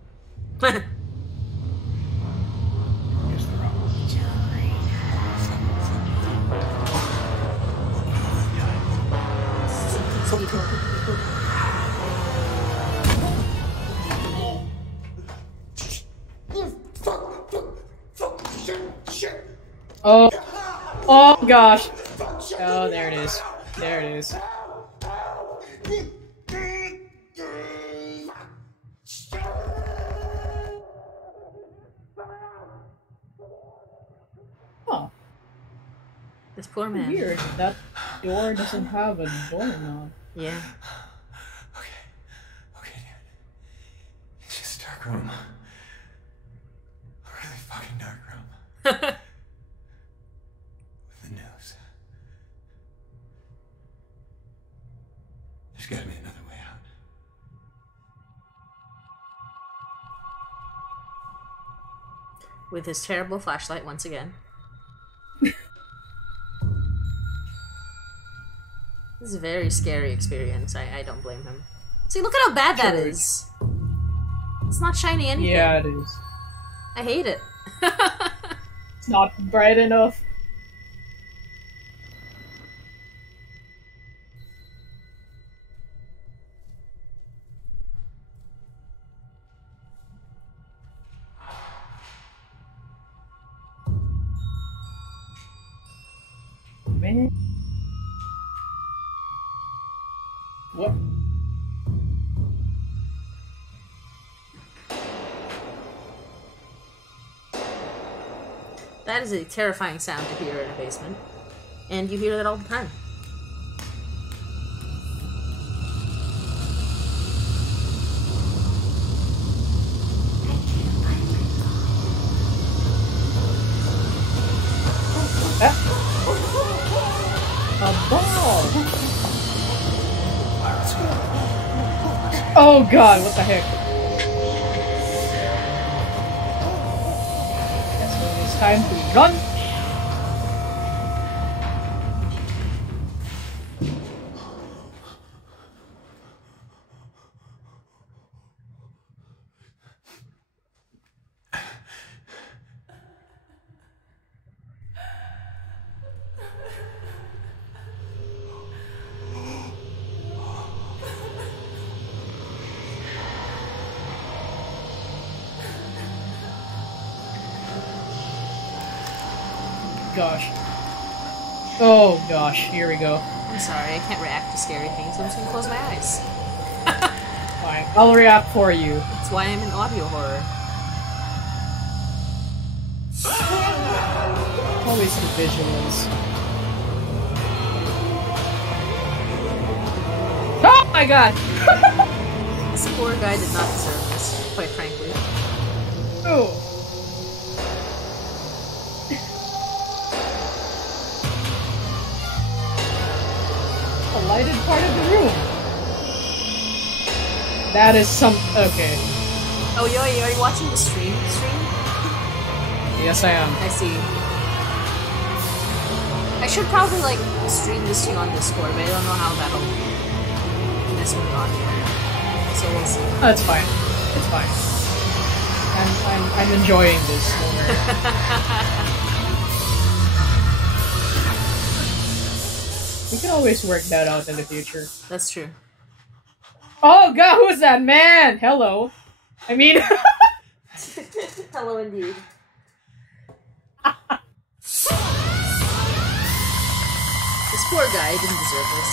Oh. Oh gosh. Oh, there it is. There it is. Huh. This poor man. Weird. That door doesn't have a doorknob. Yeah. Okay, dude. It's just a dark room. A really fucking dark room. With the news. There's gotta be another way out. With his terrible flashlight once again. This is a very scary experience. I don't blame him. See, look at how bad that is. It's not shiny anything. Yeah, it is. I hate it. It's not bright enough. Man. What? That is a terrifying sound to hear in a basement. And you hear that all the time. A ball! Oh god, what the heck? Guess when it's time to run! Gosh. Oh gosh, here we go. I'm sorry, I can't react to scary things. I'm just gonna close my eyes. Fine, I'll react for you. That's why I'm in audio horror. Always the visuals. Oh my god! This poor guy did not deserve this, quite frankly. Oh. A lighted part of the room. That is some. Okay. Oh, Yoyi, are you watching the stream? Yes, I am. I see. I should probably, like, stream this to you on Discord, but I don't know how that'll mess with the audio. So we'll see. Oh, it's fine. It's fine. I'm enjoying this. We can always work that out in the future. That's true. Oh god, who's that man? Hello. I mean... Hello indeed. This poor guy didn't deserve this.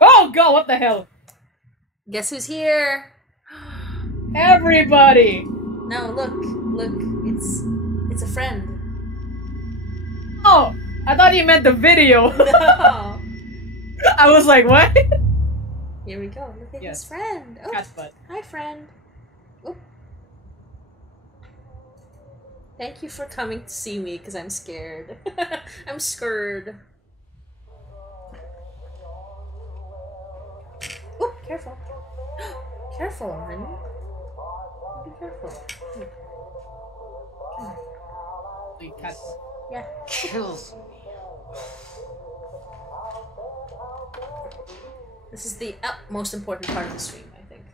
Oh god, what the hell? Guess who's here? Everybody! No, look, it's a friend. Oh, I thought you meant the video. No. I was like, what? Here we go. Look at Yes. his friend. Oh, Cat's butt. hi, friend. Oh. Thank you for coming to see me, because I'm scared. I'm scared. Oh, careful. Careful, honey. Be careful. Come on. The cat. Yeah. Kills me. This is the most important part of the stream, I think.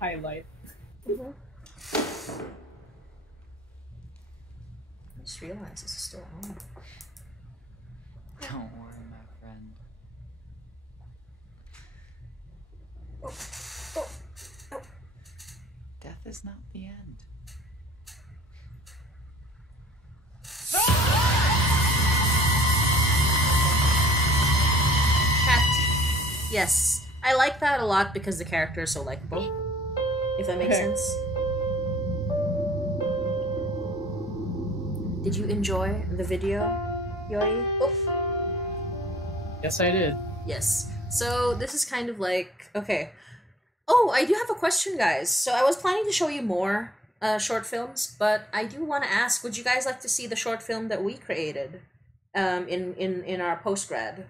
Highlight. I just realized this is still on. Don't worry, my friend. Death is not the end. Cat. Yes. I like that a lot because the character is so likable. If that makes Okay. sense. Did you enjoy the video, Yoyi? Oh. Yes, I did. Yes. So this is kind of like, okay. Oh, I do have a question, guys. So I was planning to show you more short films, but I do want to ask, would you guys like to see the short film that we created in our postgrad?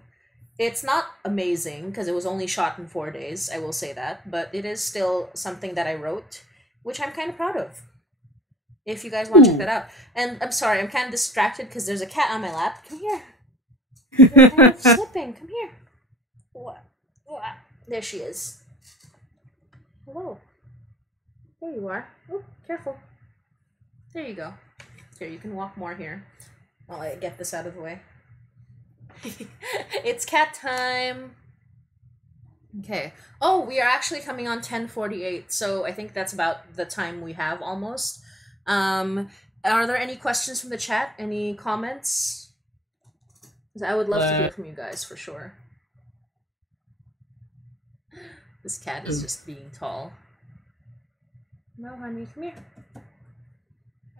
It's not amazing because it was only shot in 4 days, I will say that, but it is still something that I wrote, which I'm kind of proud of. If you guys want to check that out. And I'm sorry, I'm kind of distracted because there's a cat on my lap. Come here. You're kind of slipping. Come here. What? There she is. Hello. There you are. Oh, careful. There you go. Here, you can walk more here while I get this out of the way. It's cat time. Okay. Oh, we are actually coming on 10:48, so I think that's about the time we have almost. Are there any questions from the chat? Any comments? 'Cause I would love to hear from you guys for sure. This cat is just being tall. No, honey, come here.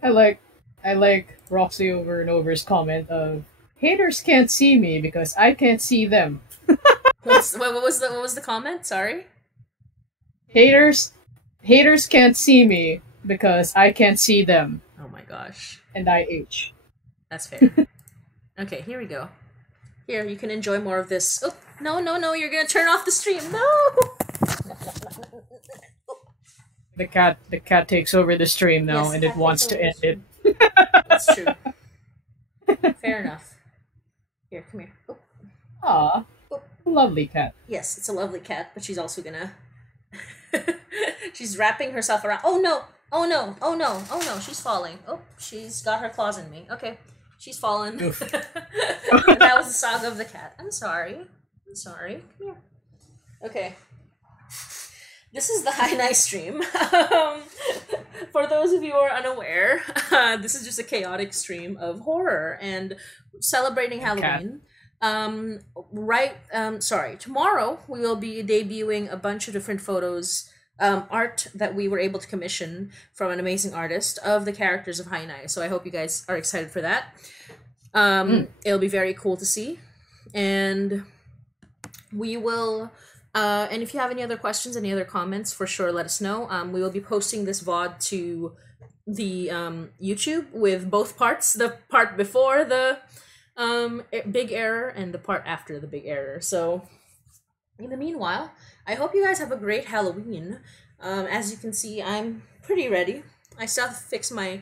I like Roxy over and over's comment of haters can't see me because I can't see them. What was the comment? Sorry. Haters can't see me because I can't see them. Oh my gosh. And I H. That's fair. Okay, here we go. Here, you can enjoy more of this. Oh, no, you're gonna turn off the stream. No! The cat takes over the stream now, Yes, and cat it wants takes to over end the it. That's true. Fair enough. Here, come here. Oh, Aw, lovely cat. yes, it's a lovely cat, but she's also gonna... She's wrapping herself around... Oh no! Oh no! Oh no! Oh no! She's falling. Oh, she's got her claws in me. Okay, she's fallen. That was the saga of the cat. I'm sorry. Come here. Okay. This is the High Night stream. For those of you who are unaware, this is just a chaotic stream of horror and celebrating Halloween. Tomorrow we will be debuting a bunch of different photos art that we were able to commission from an amazing artist of the characters of Hainai. So I hope you guys are excited for that. It'll be very cool to see. And we will, and if you have any other questions, any other comments, for sure let us know. We will be posting this VOD to the YouTube with both parts, the part before the big error and the part after the big error. So in the meanwhile, I hope you guys have a great Halloween. As you can see, I'm pretty ready. I still have to fix my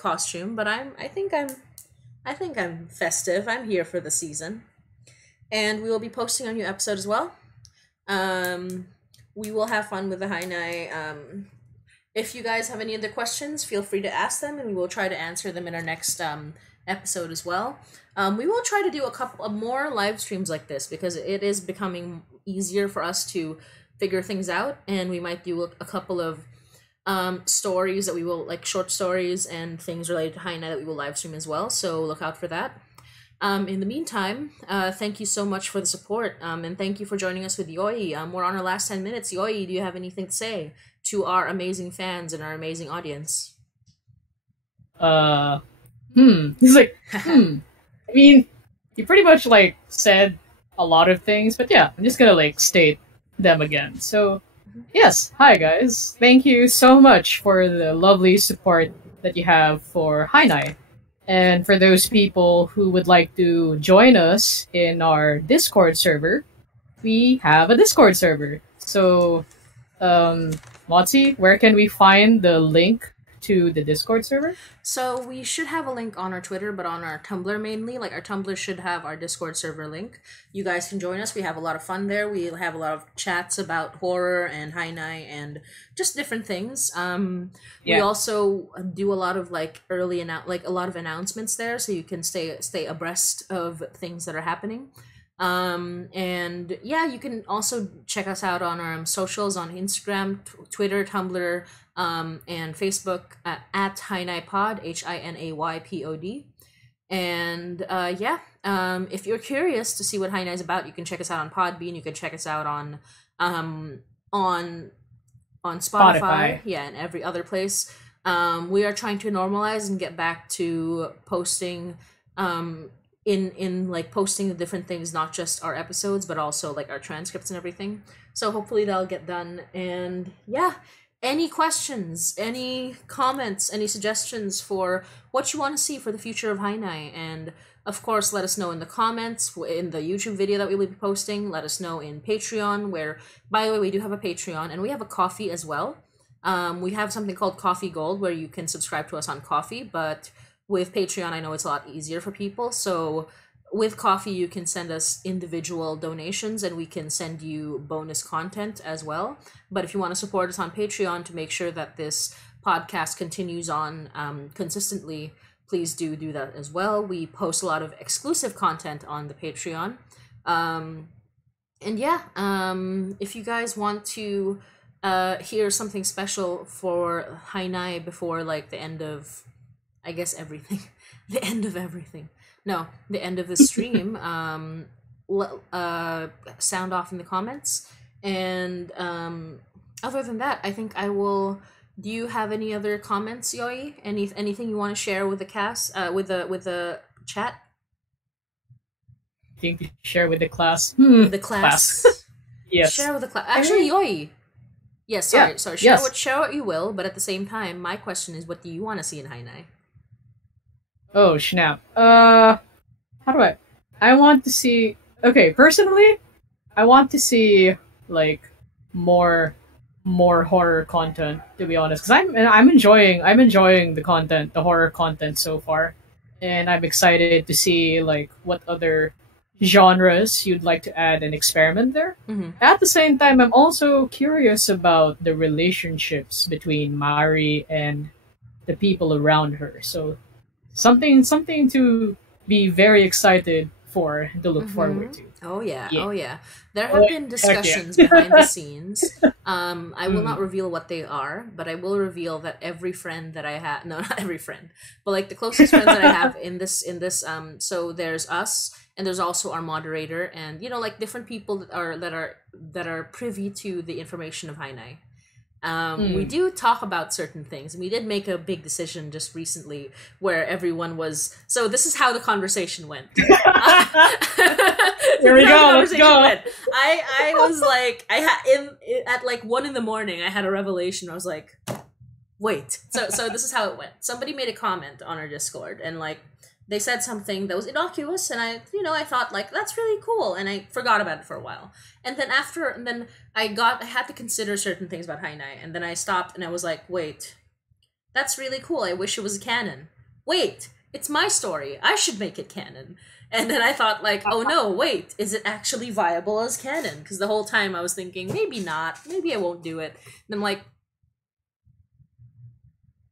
costume, but I think I'm festive. I'm here for the season. And we will be posting a new episode as well. We will have fun with the Hainai. If you guys have any other questions, feel free to ask them, and we will try to answer them in our next episode as well. We will try to do a couple of more live streams like this, because it is becoming easier for us to figure things out, and we might do a couple of stories that we will, like short stories and things related to Hainai that we will live stream as well, so look out for that. In the meantime, thank you so much for the support, and thank you for joining us with Yoyi. We're on our last 10 minutes. Yoyi, do you have anything to say to our amazing fans and our amazing audience? He's like, I mean, you pretty much, like, said a lot of things, but yeah, I'm just gonna, like, state them again. So, yes, hi guys. Thank you so much for the lovely support that you have for Hainai. And for those people who would like to join us in our Discord server, we have a Discord server. So, Motzie, where can we find the link to the Discord server? So we should have a link on our Twitter, but on our Tumblr mainly. Like, our Tumblr should have our Discord server link. You guys can join us. We have a lot of fun there. We have a lot of chats about horror and Hainai and just different things. We also do a lot of like a lot of announcements there, so you can stay abreast of things that are happening. And yeah, you can also check us out on our socials on Instagram, Twitter, Tumblr, and Facebook at HainaiPod, HINAYPOD. And if you're curious to see what Hainai is about, you can check us out on Podbean. You can check us out on Spotify, and every other place. We are trying to normalize and get back to posting in like posting the different things, not just our episodes, but also like our transcripts and everything. So hopefully that'll get done. And yeah, any questions, any comments, any suggestions for what you want to see for the future of Hainai, and of course let us know in the comments, in the YouTube video that we will be posting. Let us know in Patreon, where, by the way, we do have a Patreon, and we have a Coffee as well. We have something called Coffee Gold, where you can subscribe to us on Coffee, but with Patreon, I know it's a lot easier for people. So with Coffee, you can send us individual donations, and we can send you bonus content as well. But if you want to support us on Patreon to make sure that this podcast continues on consistently, please do that as well. We post a lot of exclusive content on the Patreon. If you guys want to hear something special for Hainai before like the end of, I guess, everything, the end of everything. No, the end of the stream. Sound off in the comments. And other than that, I think I will. Do you have any other comments, Yoyi? Anything you want to share with the cast? With the chat? I think to share with the class. The class. Yes. Share with the class. Actually, Yoyi. Yes. Sorry. Share what you will. But at the same time, my question is, what do you want to see in Hainai? Oh, snap. How do I want to see... Okay, personally, I want to see, like, more horror content, to be honest. Because I'm enjoying the content, the horror content so far. And I'm excited to see, like, what other genres you'd like to add and experiment there. Mm-hmm. At the same time, I'm also curious about the relationships between Mari and the people around her. So... Something to be very excited for, to look forward to. Oh yeah. There have been discussions behind the scenes. I will not reveal what they are, but I will reveal that every friend that I have, no, not every friend, but like the closest friends that I have in this, so there's us, and there's also our moderator, and you know, like different people that are privy to the information of Hainai. We do talk about certain things, and we did make a big decision just recently where everyone was. So this is how the conversation went. Here we go. Let's go. I was like, at like 1 a.m. I had a revelation. I was like, wait. So this is how it went. Somebody made a comment on our Discord, and like they said something that was innocuous, and I thought like that's really cool, and I forgot about it for a while. And then I had to consider certain things about Hainai, and then I stopped and I was like, wait, that's really cool. I wish it was canon. Wait, it's my story. I should make it canon. And then I thought like, oh no, wait, is it actually viable as canon? Because the whole time I was thinking, maybe not, maybe I won't do it. And I'm like,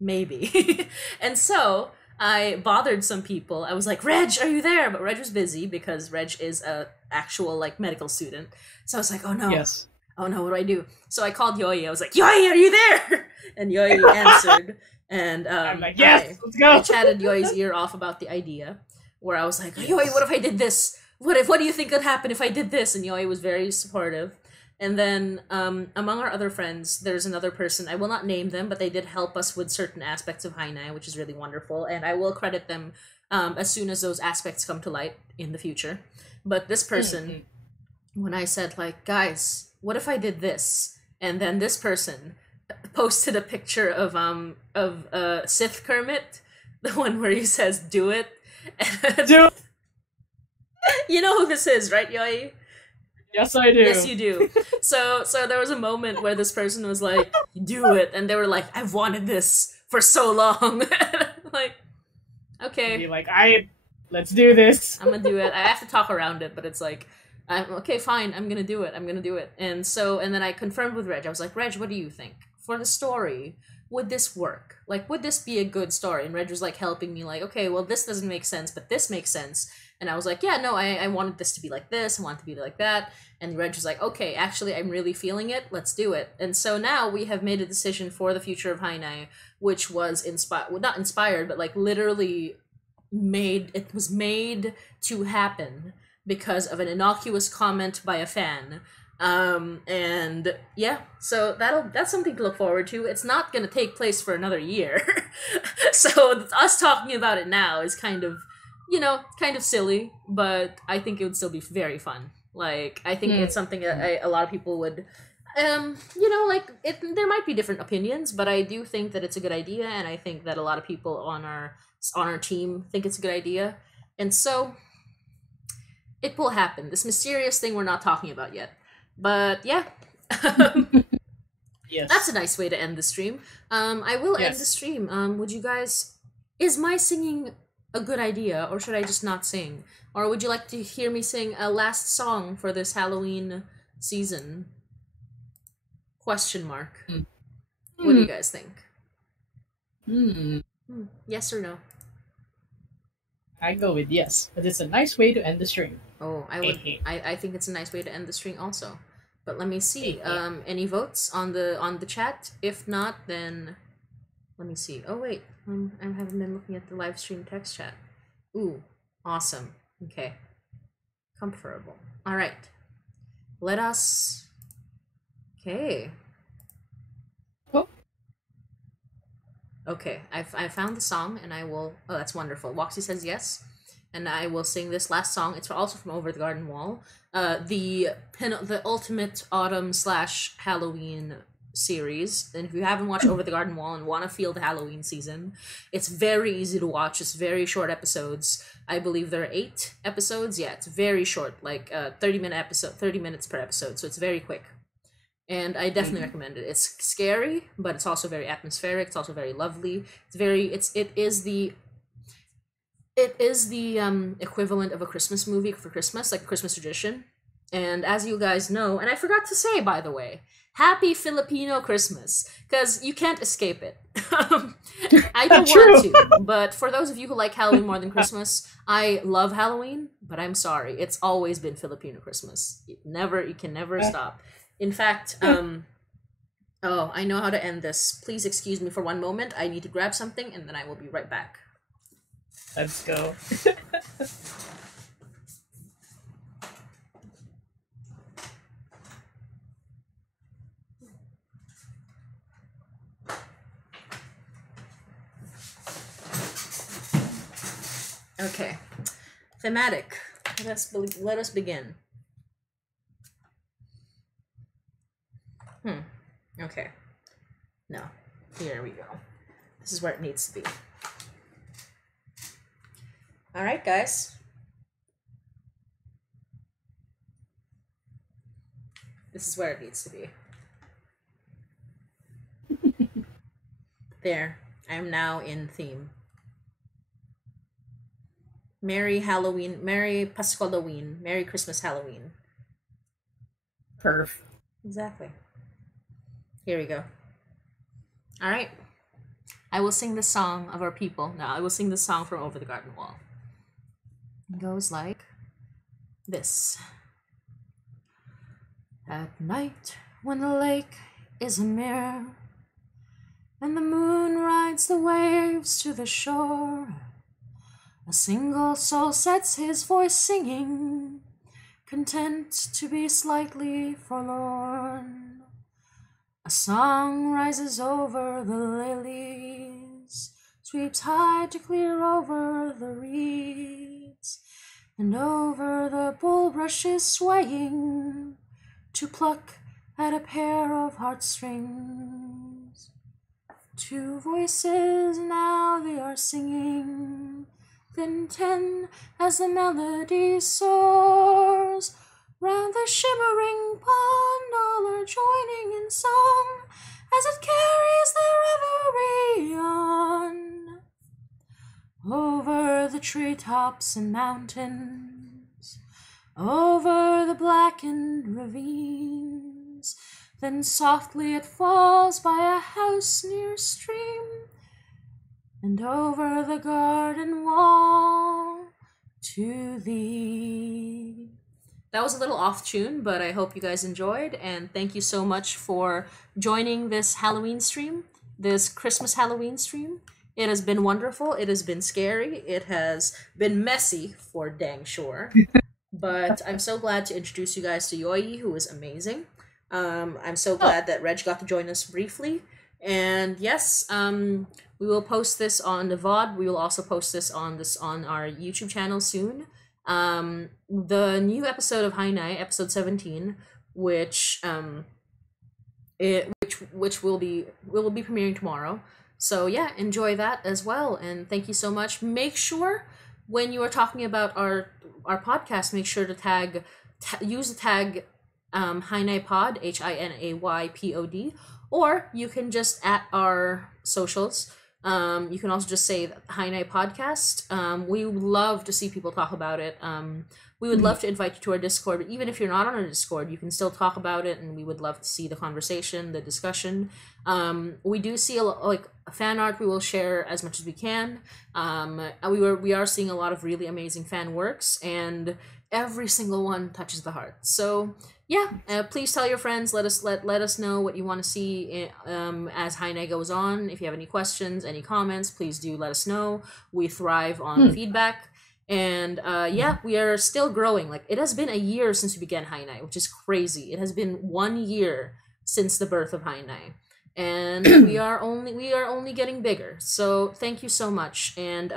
maybe. And so I bothered some people. I was like, Reg, are you there? But Reg was busy because Reg is a actual like medical student. So I was like, oh no. Yes. Oh no, what do I do? So I called Yoyi. I was like, Yoyi, are you there? And Yoyi answered. And I'm like, yes, let's go. I chatted Yoyi's ear off about the idea, where I was like, Yoyi, what if I did this? What do you think would happen if I did this? And Yoyi was very supportive. And then among our other friends, there's another person. I will not name them, but they did help us with certain aspects of Hainai, which is really wonderful. And I will credit them as soon as those aspects come to light in the future. But this person, when I said, like, guys, what if I did this? And then this person posted a picture of Sith Kermit, the one where he says, do it. Do You know who this is, right, Yoyi? Yes, I do. Yes, you do. So there was a moment where this person was like, do it. And they were like, I've wanted this for so long. Like, okay. Be like, let's do this. I'm gonna do it. I have to talk around it, but it's like, okay, fine, I'm gonna do it. And then I confirmed with Reg. I was like, Reg, what do you think? For the story, would this work? Like, would this be a good story? And Reg was like helping me, like, okay, well, this doesn't make sense, but this makes sense. And I was like, yeah, no, I wanted this to be like this, I want it to be like that. And Reg was like, okay, actually, I'm really feeling it, let's do it. And so now we have made a decision for the future of Hainai, which was not inspired, but like literally it was made to happen because of an innocuous comment by a fan. And yeah, so that's something to look forward to. It's not going to take place for another year. So us talking about it now is kind of silly, but I think it would still be very fun. Like, I think it's something that a lot of people would, there might be different opinions, but I do think that it's a good idea, and I think that a lot of people on our team think it's a good idea. And so, it will happen. This mysterious thing we're not talking about yet. But, yeah. Yes. That's a nice way to end the stream. I will end the stream. Would you guys... Is my singing a good idea, or should I just not sing? Or would you like to hear me sing a last song for this Halloween season? Question mark. What do you guys think? Yes or no? I go with yes, but it's a nice way to end the stream. Oh, I think it's a nice way to end the stream also. But let me see. Any votes on the chat? If not, then let me see. Oh wait, I haven't been looking at the live stream text chat. Ooh, awesome. Okay, comfortable. All right, let us. Okay. Oh. Okay, I found the song, and I will. Oh, that's wonderful. Woxy says yes, and I will sing this last song. It's also from Over the Garden Wall. The ultimate autumn / Halloween series. And if you haven't watched Over the Garden Wall and want to feel the Halloween season, it's very easy to watch. It's very short episodes. I believe there are 8 episodes. Yeah, it's very short, like 30 minutes per episode. So it's very quick. And I definitely recommend it. It's scary, but it's also very atmospheric. It's also very lovely. It is the equivalent of a Christmas movie for Christmas, like a Christmas tradition. And as you guys know, and I forgot to say, by the way, Happy Filipino Christmas, because you can't escape it. I don't want to, but for those of you who like Halloween more than Christmas, I love Halloween, but I'm sorry, it's always been Filipino Christmas. You can never stop. In fact, oh, I know how to end this. Please excuse me for one moment. I need to grab something, and then I will be right back. Let's go. Okay. Thematic. Let us begin. Okay. No. Here we go. This is where it needs to be. All right, guys. This is where it needs to be. There. I am now in theme. Merry Halloween. Merry Pasko-Halloween. Merry Christmas Halloween. Perf. Exactly. Here we go. All right. I will sing the song of our people. Now, I will sing the song from Over the Garden Wall. It goes like this. At night, when the lake is a mirror, and the moon rides the waves to the shore, a single soul sets his voice singing, content to be slightly forlorn. A song rises over the lilies, sweeps high to clear over the reeds, and over the bulrushes swaying, to pluck at a pair of heartstrings. Two voices now they are singing, then 10 as the melody soars. Round the shimmering pond all are joining in song, as it carries their reverie on. Over the treetops and mountains, over the blackened ravines, then softly it falls by a house near stream, and over the garden wall to thee. That was a little off tune, but I hope you guys enjoyed, and thank you so much for joining this Halloween stream, this Christmas Halloween stream. It has been wonderful, it has been scary, it has been messy for dang sure, but I'm so glad to introduce you guys to Yoyi, who is amazing. I'm so glad that Reg got to join us briefly, and yes, we will post this on the VOD. We will also post this on our YouTube channel soon. The new episode of High Night, episode 17, which will be premiering tomorrow. So yeah, enjoy that as well, and thank you so much. Make sure when you are talking about our podcast, make sure to use the tag HinayPod, HinayPod, or you can just at our socials. You can also just say High Night Podcast. We would love to see people talk about it. We would love to invite you to our Discord, but even if you're not on our Discord, you can still talk about it, and we would love to see the conversation, the discussion. We do see fan art. We will share as much as we can. We are seeing a lot of really amazing fan works, and every single one touches the heart. So yeah, please tell your friends. Let us know what you want to see as High Night goes on. If you have any questions, any comments, please do let us know. We thrive on feedback. And yeah, we are still growing. Like, it has been a year since we began High Night, which is crazy. It has been 1 year since the birth of High Night, and we are only getting bigger. So thank you so much. And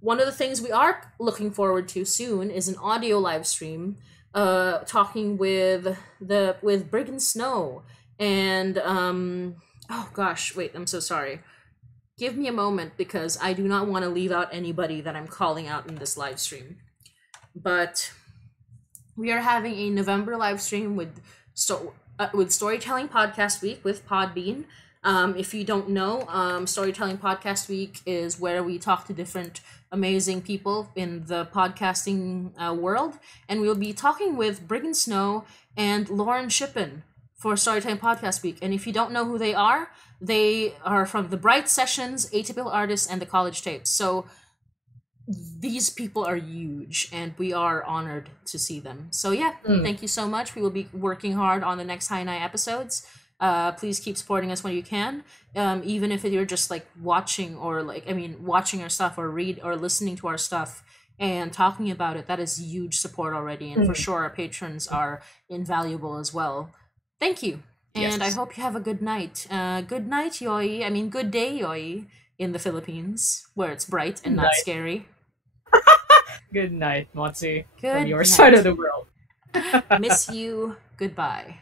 one of the things we are looking forward to soon is an audio live stream, talking with Brigand Snow. And oh gosh, wait, I'm so sorry. Give me a moment, because I do not want to leave out anybody that I'm calling out in this live stream. But we are having a November live stream with Storytelling Podcast Week with Podbean. If you don't know, Storytelling Podcast Week is where we talk to different amazing people in the podcasting world. And we'll be talking with Brigand Snow and Lauren Shippen for Storytelling Podcast Week. And if you don't know who they are from the Bright Sessions, Atypical Artists, and the College Tapes. So these people are huge, and we are honored to see them. So yeah, thank you so much. We will be working hard on the next High Night episodes. Please keep supporting us when you can. Even if you're just watching watching our stuff, or read or listening to our stuff and talking about it, that is huge support already. And for sure, our patrons are invaluable as well. Thank you. And I hope you have a good night. Good night, Yoyi. I mean, good day, Yoyi, in the Philippines, where it's bright and not scary. Good night, Motzie. Good From your night. side of the world. Miss you. Goodbye.